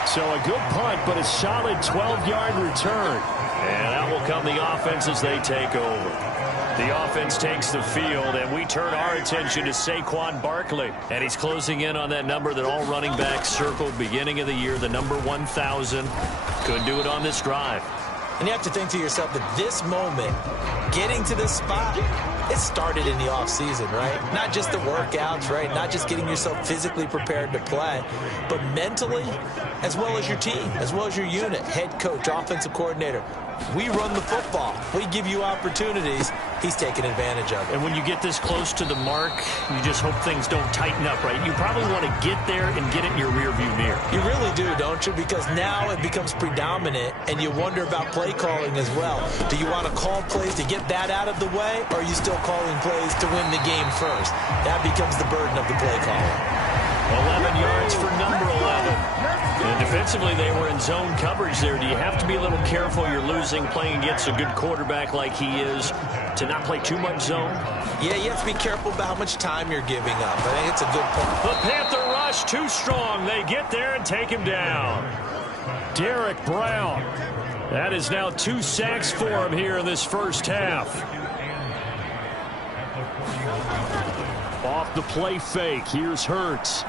So a good punt, but a solid 12-yard return. And out will come the offense as they take over. The offense takes the field, and we turn our attention to Saquon Barkley. And he's closing in on that number that all running backs circled beginning of the year, the number 1,000. Could do it on this drive. And you have to think to yourself that this moment, getting to this spot, it started in the offseason, right? Not just the workouts, right? Not just getting yourself physically prepared to play, but mentally, as well as your team, as well as your unit, head coach, offensive coordinator. We run the football. We give you opportunities. He's taking advantage of it. And when you get this close to the mark, you just hope things don't tighten up, right? You probably want to get there and get it in your rearview mirror. You really do, don't you? Because now it becomes predominant, and you wonder about play calling as well. Do you want to call plays to get that out of the way, or are you still calling plays to win the game first? That becomes the burden of the play caller. 11 yards for number 11. And defensively, they were in zone coverage there. Do you have to be a little careful? You're losing playing against a good quarterback like he is to not play too much zone? Yeah, you have to be careful about how much time you're giving up. I think it's a good point. The Panther rush too strong. They get there and take him down. Derek Brown. That is now 2 sacks for him here in this first half. Off the play fake. Here's Hurts.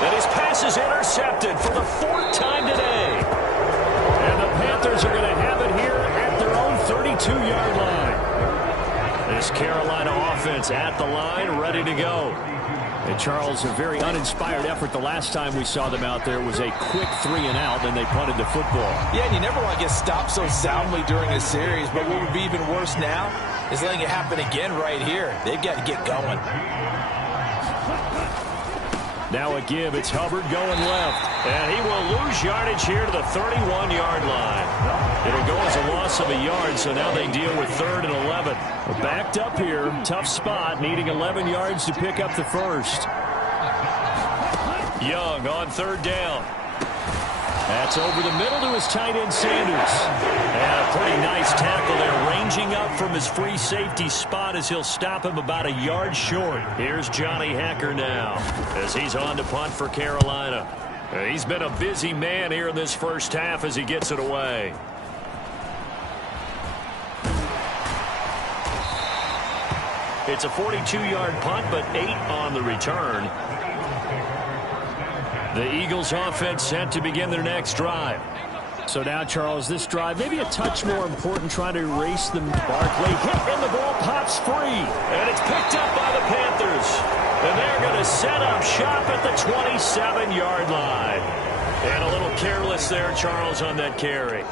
And his pass is intercepted for the 4th time today. And the Panthers are going to have it here at their own 32-yard line. This Carolina offense at the line, ready to go. And Charles, a very uninspired effort the last time we saw them out there was a quick 3 and out, and they punted the football. Yeah, and you never want to get stopped so soundly during a series, but what would be even worse now is letting it happen again right here. They've got to get going. Now a give. It's Hubbard going left. And he will lose yardage here to the 31-yard line. It'll go as a loss of a yard, so now they deal with 3rd and 11. We're backed up here. Tough spot, needing 11 yards to pick up the first. Young on 3rd down. That's over the middle to his tight end, Sanders. And a pretty nice tackle there, ranging up from his free safety spot as he'll stop him about a yard short. Here's Johnny Hekker now as he's on to punt for Carolina. He's been a busy man here in this first half as he gets it away. It's a 42-yard punt, but 8 on the return. The Eagles offense set to begin their next drive. So now, Charles, this drive maybe a touch more important, trying to erase them. Barkley hit and the ball pops free. And it's picked up by the Panthers. And they're going to set up shop at the 27-yard line. And a little careless there, Charles, on that carry.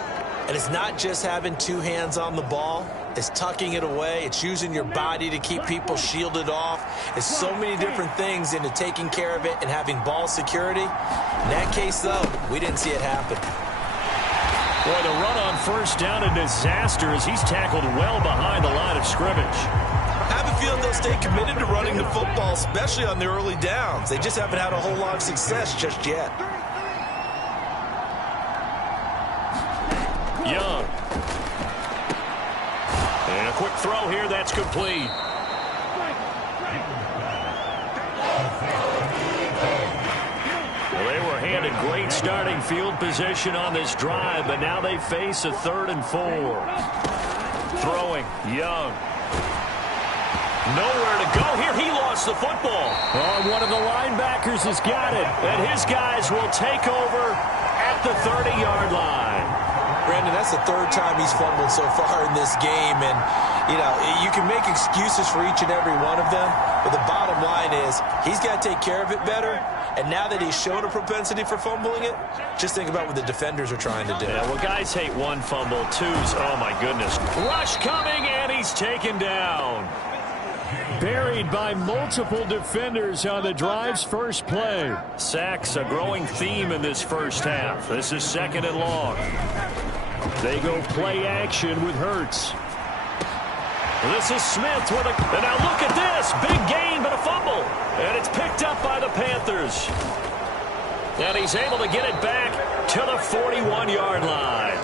And it's not just having 2 hands on the ball. It's tucking it away. It's using your body to keep people shielded off. It's so many different things into taking care of it and having ball security. In that case, though, we didn't see it happen. Boy, the run on 1st down, a disaster as he's tackled well behind the line of scrimmage. I have a feeling they'll stay committed to running the football, especially on the early downs. They just haven't had a whole lot of success just yet. Young. quick throw here. That's complete. Well, they were handed great starting field position on this drive, but now they face a 3rd and 4. Throwing, Young. Nowhere to go here. He lost the football. Oh, one of the linebackers has got it. And his guys will take over at the 30-yard line. Brandon, that's the 3rd time he's fumbled so far in this game. And, you know, you can make excuses for each and every one of them. But the bottom line is he's got to take care of it better. And now that he's shown a propensity for fumbling it, just think about what the defenders are trying to do. Yeah, well, guys hate one fumble, twos. Oh, my goodness. Rush coming, and he's taken down. Buried by multiple defenders on the drive's first play. Sacks, a growing theme in this first half. This is 2nd and long. They go play action with Hurts. This is Smith with a... And now look at this. Big gain, but a fumble. And it's picked up by the Panthers. And he's able to get it back to the 41-yard line.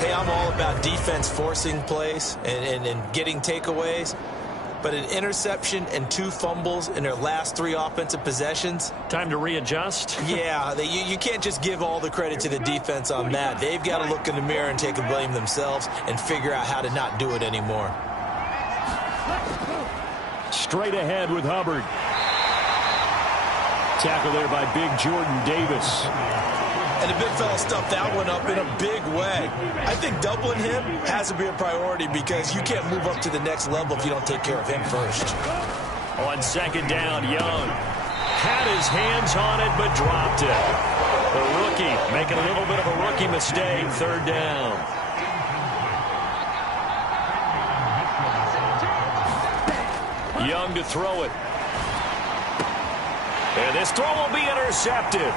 Hey, I'm all about defense forcing plays and getting takeaways. But an interception and 2 fumbles in their last 3 offensive possessions. Time to readjust? Yeah, you can't just give all the credit to the defense on that. They've got to look in the mirror and take the blame themselves and figure out how to not do it anymore. Straight ahead with Hubbard. Tackle there by big Jordan Davis. And the big fella stuffed that one up in a big way. I think doubling him has to be a priority because you can't move up to the next level if you don't take care of him first. On 2nd down, Young had his hands on it but dropped it. The rookie making a little bit of a rookie mistake. 3rd down. Young to throw it. And this throw will be intercepted.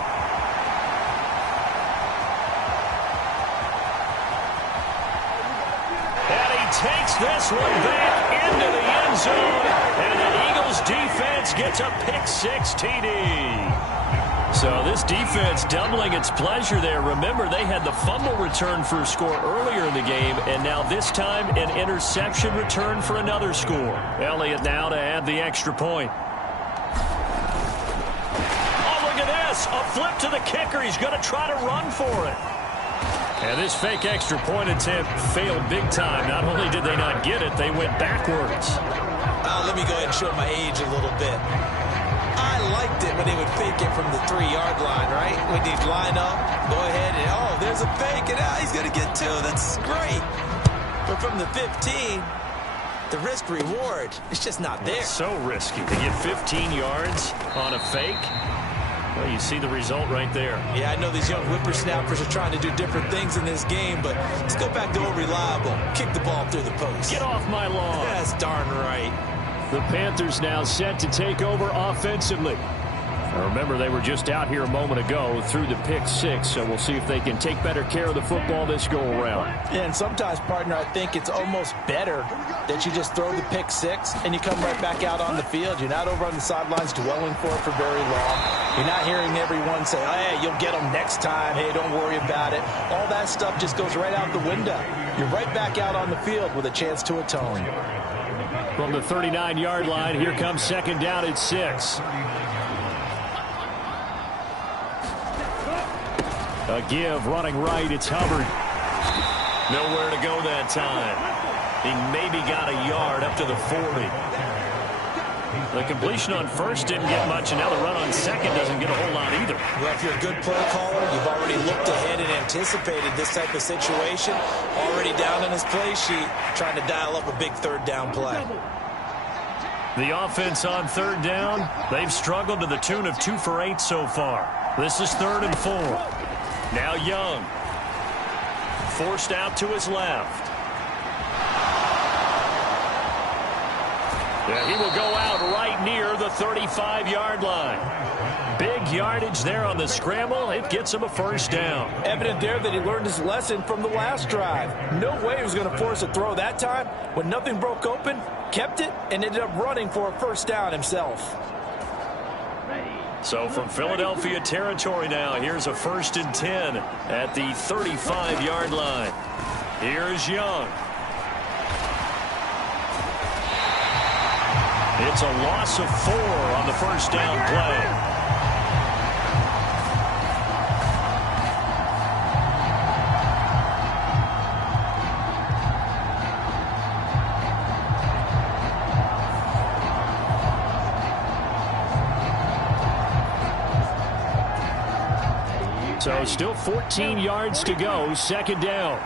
Takes this one back into the end zone, and the Eagles defense gets a pick-6 TD. So this defense doubling its pleasure there. Remember, they had the fumble return for a score earlier in the game, and now this time an interception return for another score. Elliott now to add the extra point. Oh, look at this. A flip to the kicker. He's going to try to run for it. And this fake extra point attempt failed big time. Not only did they not get it, they went backwards. Let me go ahead and show my age a little bit. I liked it when they would fake it from the 3-yard line, right? When they'd line up, go ahead and, oh, there's a fake, and he's going to get 2. That's great. But from the 15, the risk-reward, it's just not there. It's so risky to get 15 yards on a fake. Well, you see the result right there. Yeah, I know these young whippersnappers are trying to do different things in this game, but let's go back to old reliable. Kick the ball through the post. Get off my lawn. That's darn right. The Panthers now set to take over offensively. Now remember, they were just out here a moment ago through the pick-6, so we'll see if they can take better care of the football this go-around. And sometimes, partner, I think it's almost better that you just throw the pick-6 and you come right back out on the field. You're not over on the sidelines dwelling for it for very long. You're not hearing everyone say, oh, hey, you'll get them next time. Hey, don't worry about it. All that stuff just goes right out the window. You're right back out on the field with a chance to atone. From the 39-yard line, here comes 2nd down at 6. A give, running right, it's Hubbard. Nowhere to go that time. He maybe got a yard up to the 40. The completion on first didn't get much, and now the run on second doesn't get a whole lot either. Well, if you're a good play caller, you've already looked ahead and anticipated this type of situation. Already down on his play sheet, trying to dial up a big 3rd down play. The offense on 3rd down, they've struggled to the tune of 2 for 8 so far. This is 3rd and 4. Now Young. Forced out to his left. Yeah, he will go out right near the 35-yard line. Big yardage there on the scramble. It gets him a 1st down. Evident there that he learned his lesson from the last drive. No way he was going to force a throw that time. When nothing broke open, kept it, and ended up running for a 1st down himself. So from Philadelphia territory now, here's a 1st and 10 at the 35-yard line. Here's Young. It's a loss of 4 on the first down play. So still 14 yards to go, second down.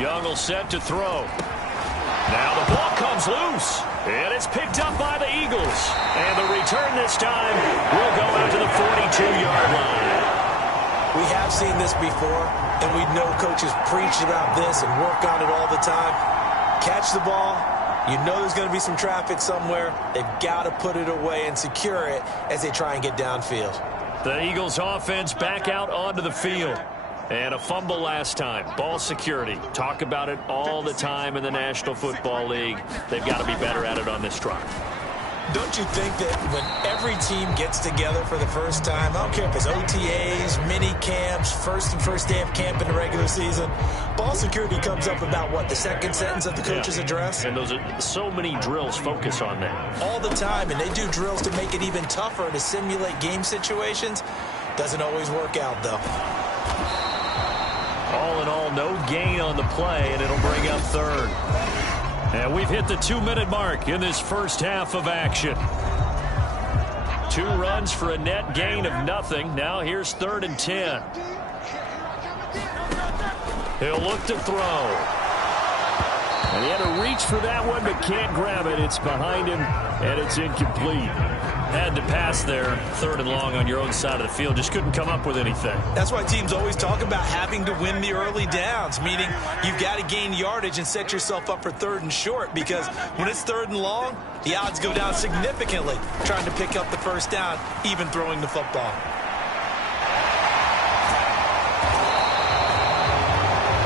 Young will set to throw. Now the ball comes loose, and it's picked up by the Eagles. And the return this time will go out to the 42-yard line. We have seen this before, and we know coaches preach about this and work on it all the time. Catch the ball. You know there's going to be some traffic somewhere. They've got to put it away and secure it as they try and get downfield. The Eagles offense back out onto the field. And a fumble last time. Ball security. Talk about it all the time in the National Football League. They've got to be better at it on this drive. Don't you think that when every team gets together for the first time, I don't care if it's OTAs, mini camps, first day of camp in the regular season, ball security comes up about, what, the second sentence of the coach's address? And those are so many drills focus on that. All the time, and they do drills to make it even tougher to simulate game situations. Doesn't always work out, though. All in all, no gain on the play, and it'll bring up third. And we've hit the 2-minute mark in this first half of action. 2 runs for a net gain of nothing. Now here's 3rd and 10. He'll look to throw. And he had to reach for that one, but can't grab it. It's behind him, and it's incomplete. Had to pass there, 3rd and long on your own side of the field. Just couldn't come up with anything. That's why teams always talk about having to win the early downs, meaning you've got to gain yardage and set yourself up for 3rd and short, because when it's 3rd and long, the odds go down significantly trying to pick up the first down, even throwing the football.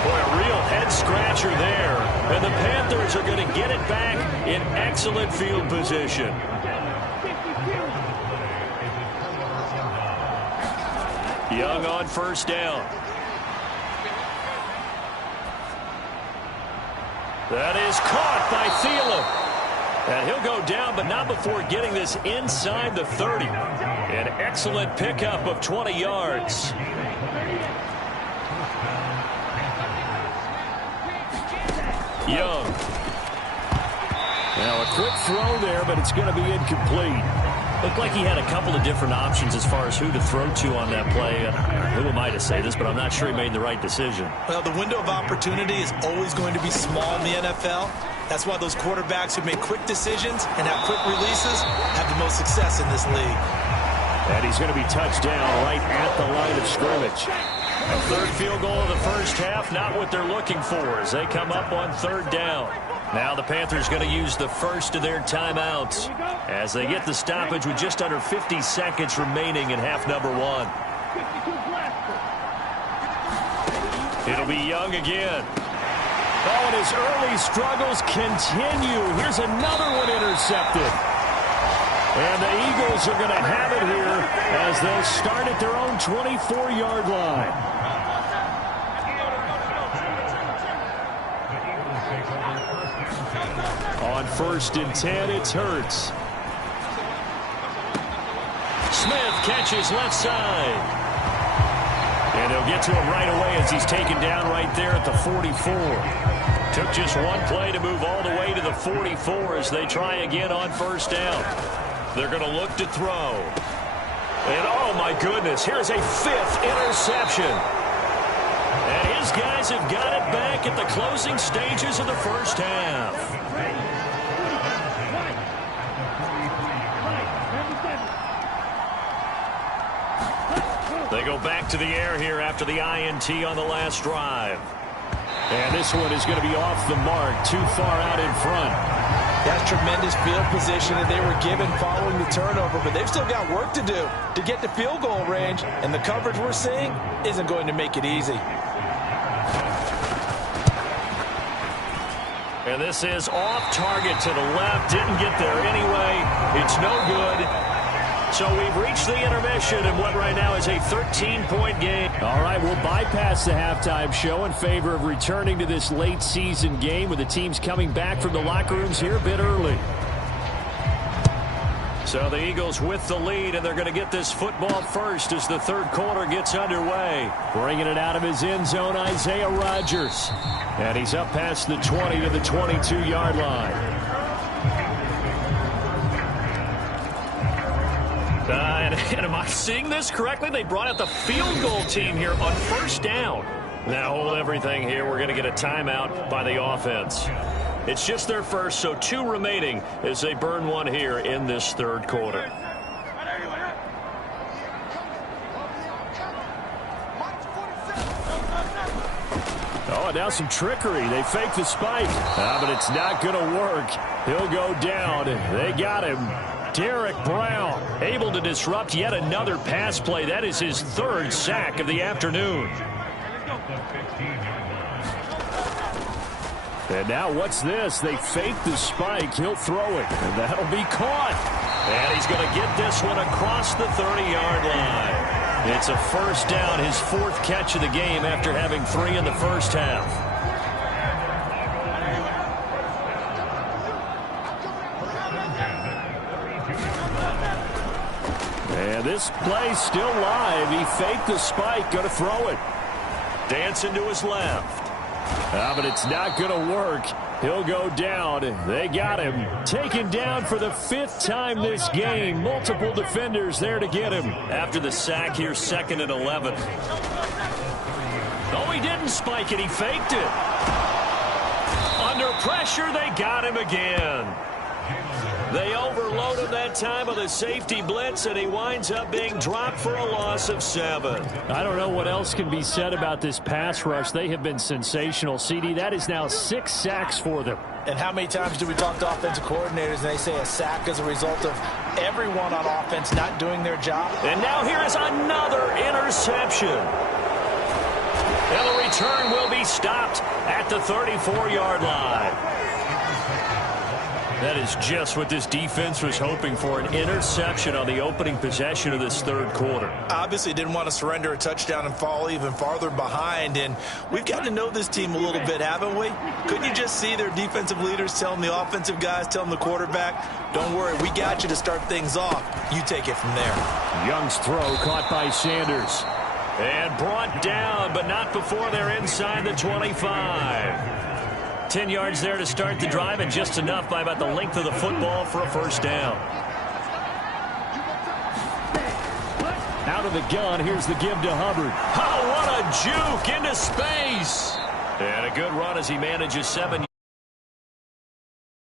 Boy, a real head-scratcher there. And the Panthers are going to get it back in excellent field position. Young on first down. That is caught by Thielen. And he'll go down, but not before getting this inside the 30. An excellent pickup of 20 yards. Young. Now a quick throw there, but it's going to be incomplete. Looked like he had a couple of different options as far as who to throw to on that play. Who am I to say this, but I'm not sure he made the right decision. Well, the window of opportunity is always going to be small in the NFL. That's why those quarterbacks who make quick decisions and have quick releases have the most success in this league. And he's going to be touched down right at the line of scrimmage. A 3rd field goal of the first half, not what they're looking for as they come up on 3rd down. Now the Panthers going to use the first of their timeouts as they get the stoppage with just under 50 seconds remaining in half number 1. It'll be Young again. Oh, and his early struggles continue. Here's another one intercepted. And the Eagles are going to have it here as they'll start at their own 24-yard line. On 1st and 10, it's Hurts. Smith catches left side. And they'll get to him right away as he's taken down right there at the 44. Took just one play to move all the way to the 44 as they try again on 1st down. They're going to look to throw. And oh my goodness, here's a 5th interception. And his guys have got it back at the closing stages of the first half. They go back to the air here after the INT on the last drive. And this one is going to be off the mark, too far out in front. That's tremendous field position that they were given following the turnover, but they've still got work to do to get to field goal range, and the coverage we're seeing isn't going to make it easy. And this is off target to the left. Didn't get there anyway. It's no good. So we've reached the intermission in what right now is a 13-point game. All right, we'll bypass the halftime show in favor of returning to this late season game with the teams coming back from the locker rooms here a bit early. So the Eagles with the lead, and they're going to get this football first as the third quarter gets underway. Bringing it out of his end zone, Isaiah Rodgers. And he's up past the 20 to the 22-yard line. And am I seeing this correctly? They brought out the field goal team here on first down. Now hold everything here. We're going to get a timeout by the offense. It's just their first, so 2 remaining as they burn one here in this third quarter. Oh, now some trickery. They fake the spike. But it's not going to work. He'll go down. They got him. Derek Brown able to disrupt yet another pass play. That is his 3rd sack of the afternoon. And now what's this? They fake the spike. He'll throw it. And that'll be caught. And he's going to get this one across the 30-yard line. It's a first down, his 4th catch of the game after having 3 in the first half. And this play's still live. He faked the spike. Going to throw it. Dancing to his left. But it's not going to work. He'll go down. They got him. Taken down for the 5th time this game. Multiple defenders there to get him. After the sack here, 2nd and 11. Oh, he didn't spike it. He faked it. Under pressure, they got him again. They overload him that time with a safety blitz, and he winds up being dropped for a loss of 7. I don't know what else can be said about this pass rush. They have been sensational, CD. That is now 6 sacks for them. And how many times do we talk to offensive coordinators and they say a sack is a result of everyone on offense not doing their job? And now here is another interception. And the return will be stopped at the 34-yard line. That is just what this defense was hoping for, an interception on the opening possession of this third quarter. Obviously didn't want to surrender a touchdown and fall even farther behind, and we've gotten to know this team a little bit, haven't we? Couldn't you just see their defensive leaders telling the offensive guys, telling the quarterback, don't worry, we got you to start things off. You take it from there. Young's throw caught by Sanders. And brought down, but not before they're inside the 25. 10 yards there to start the drive, and just enough by about the length of the football for a first down. Out of the gun, here's the give to Hubbard. Oh, what a juke into space. And a good run as he manages 7.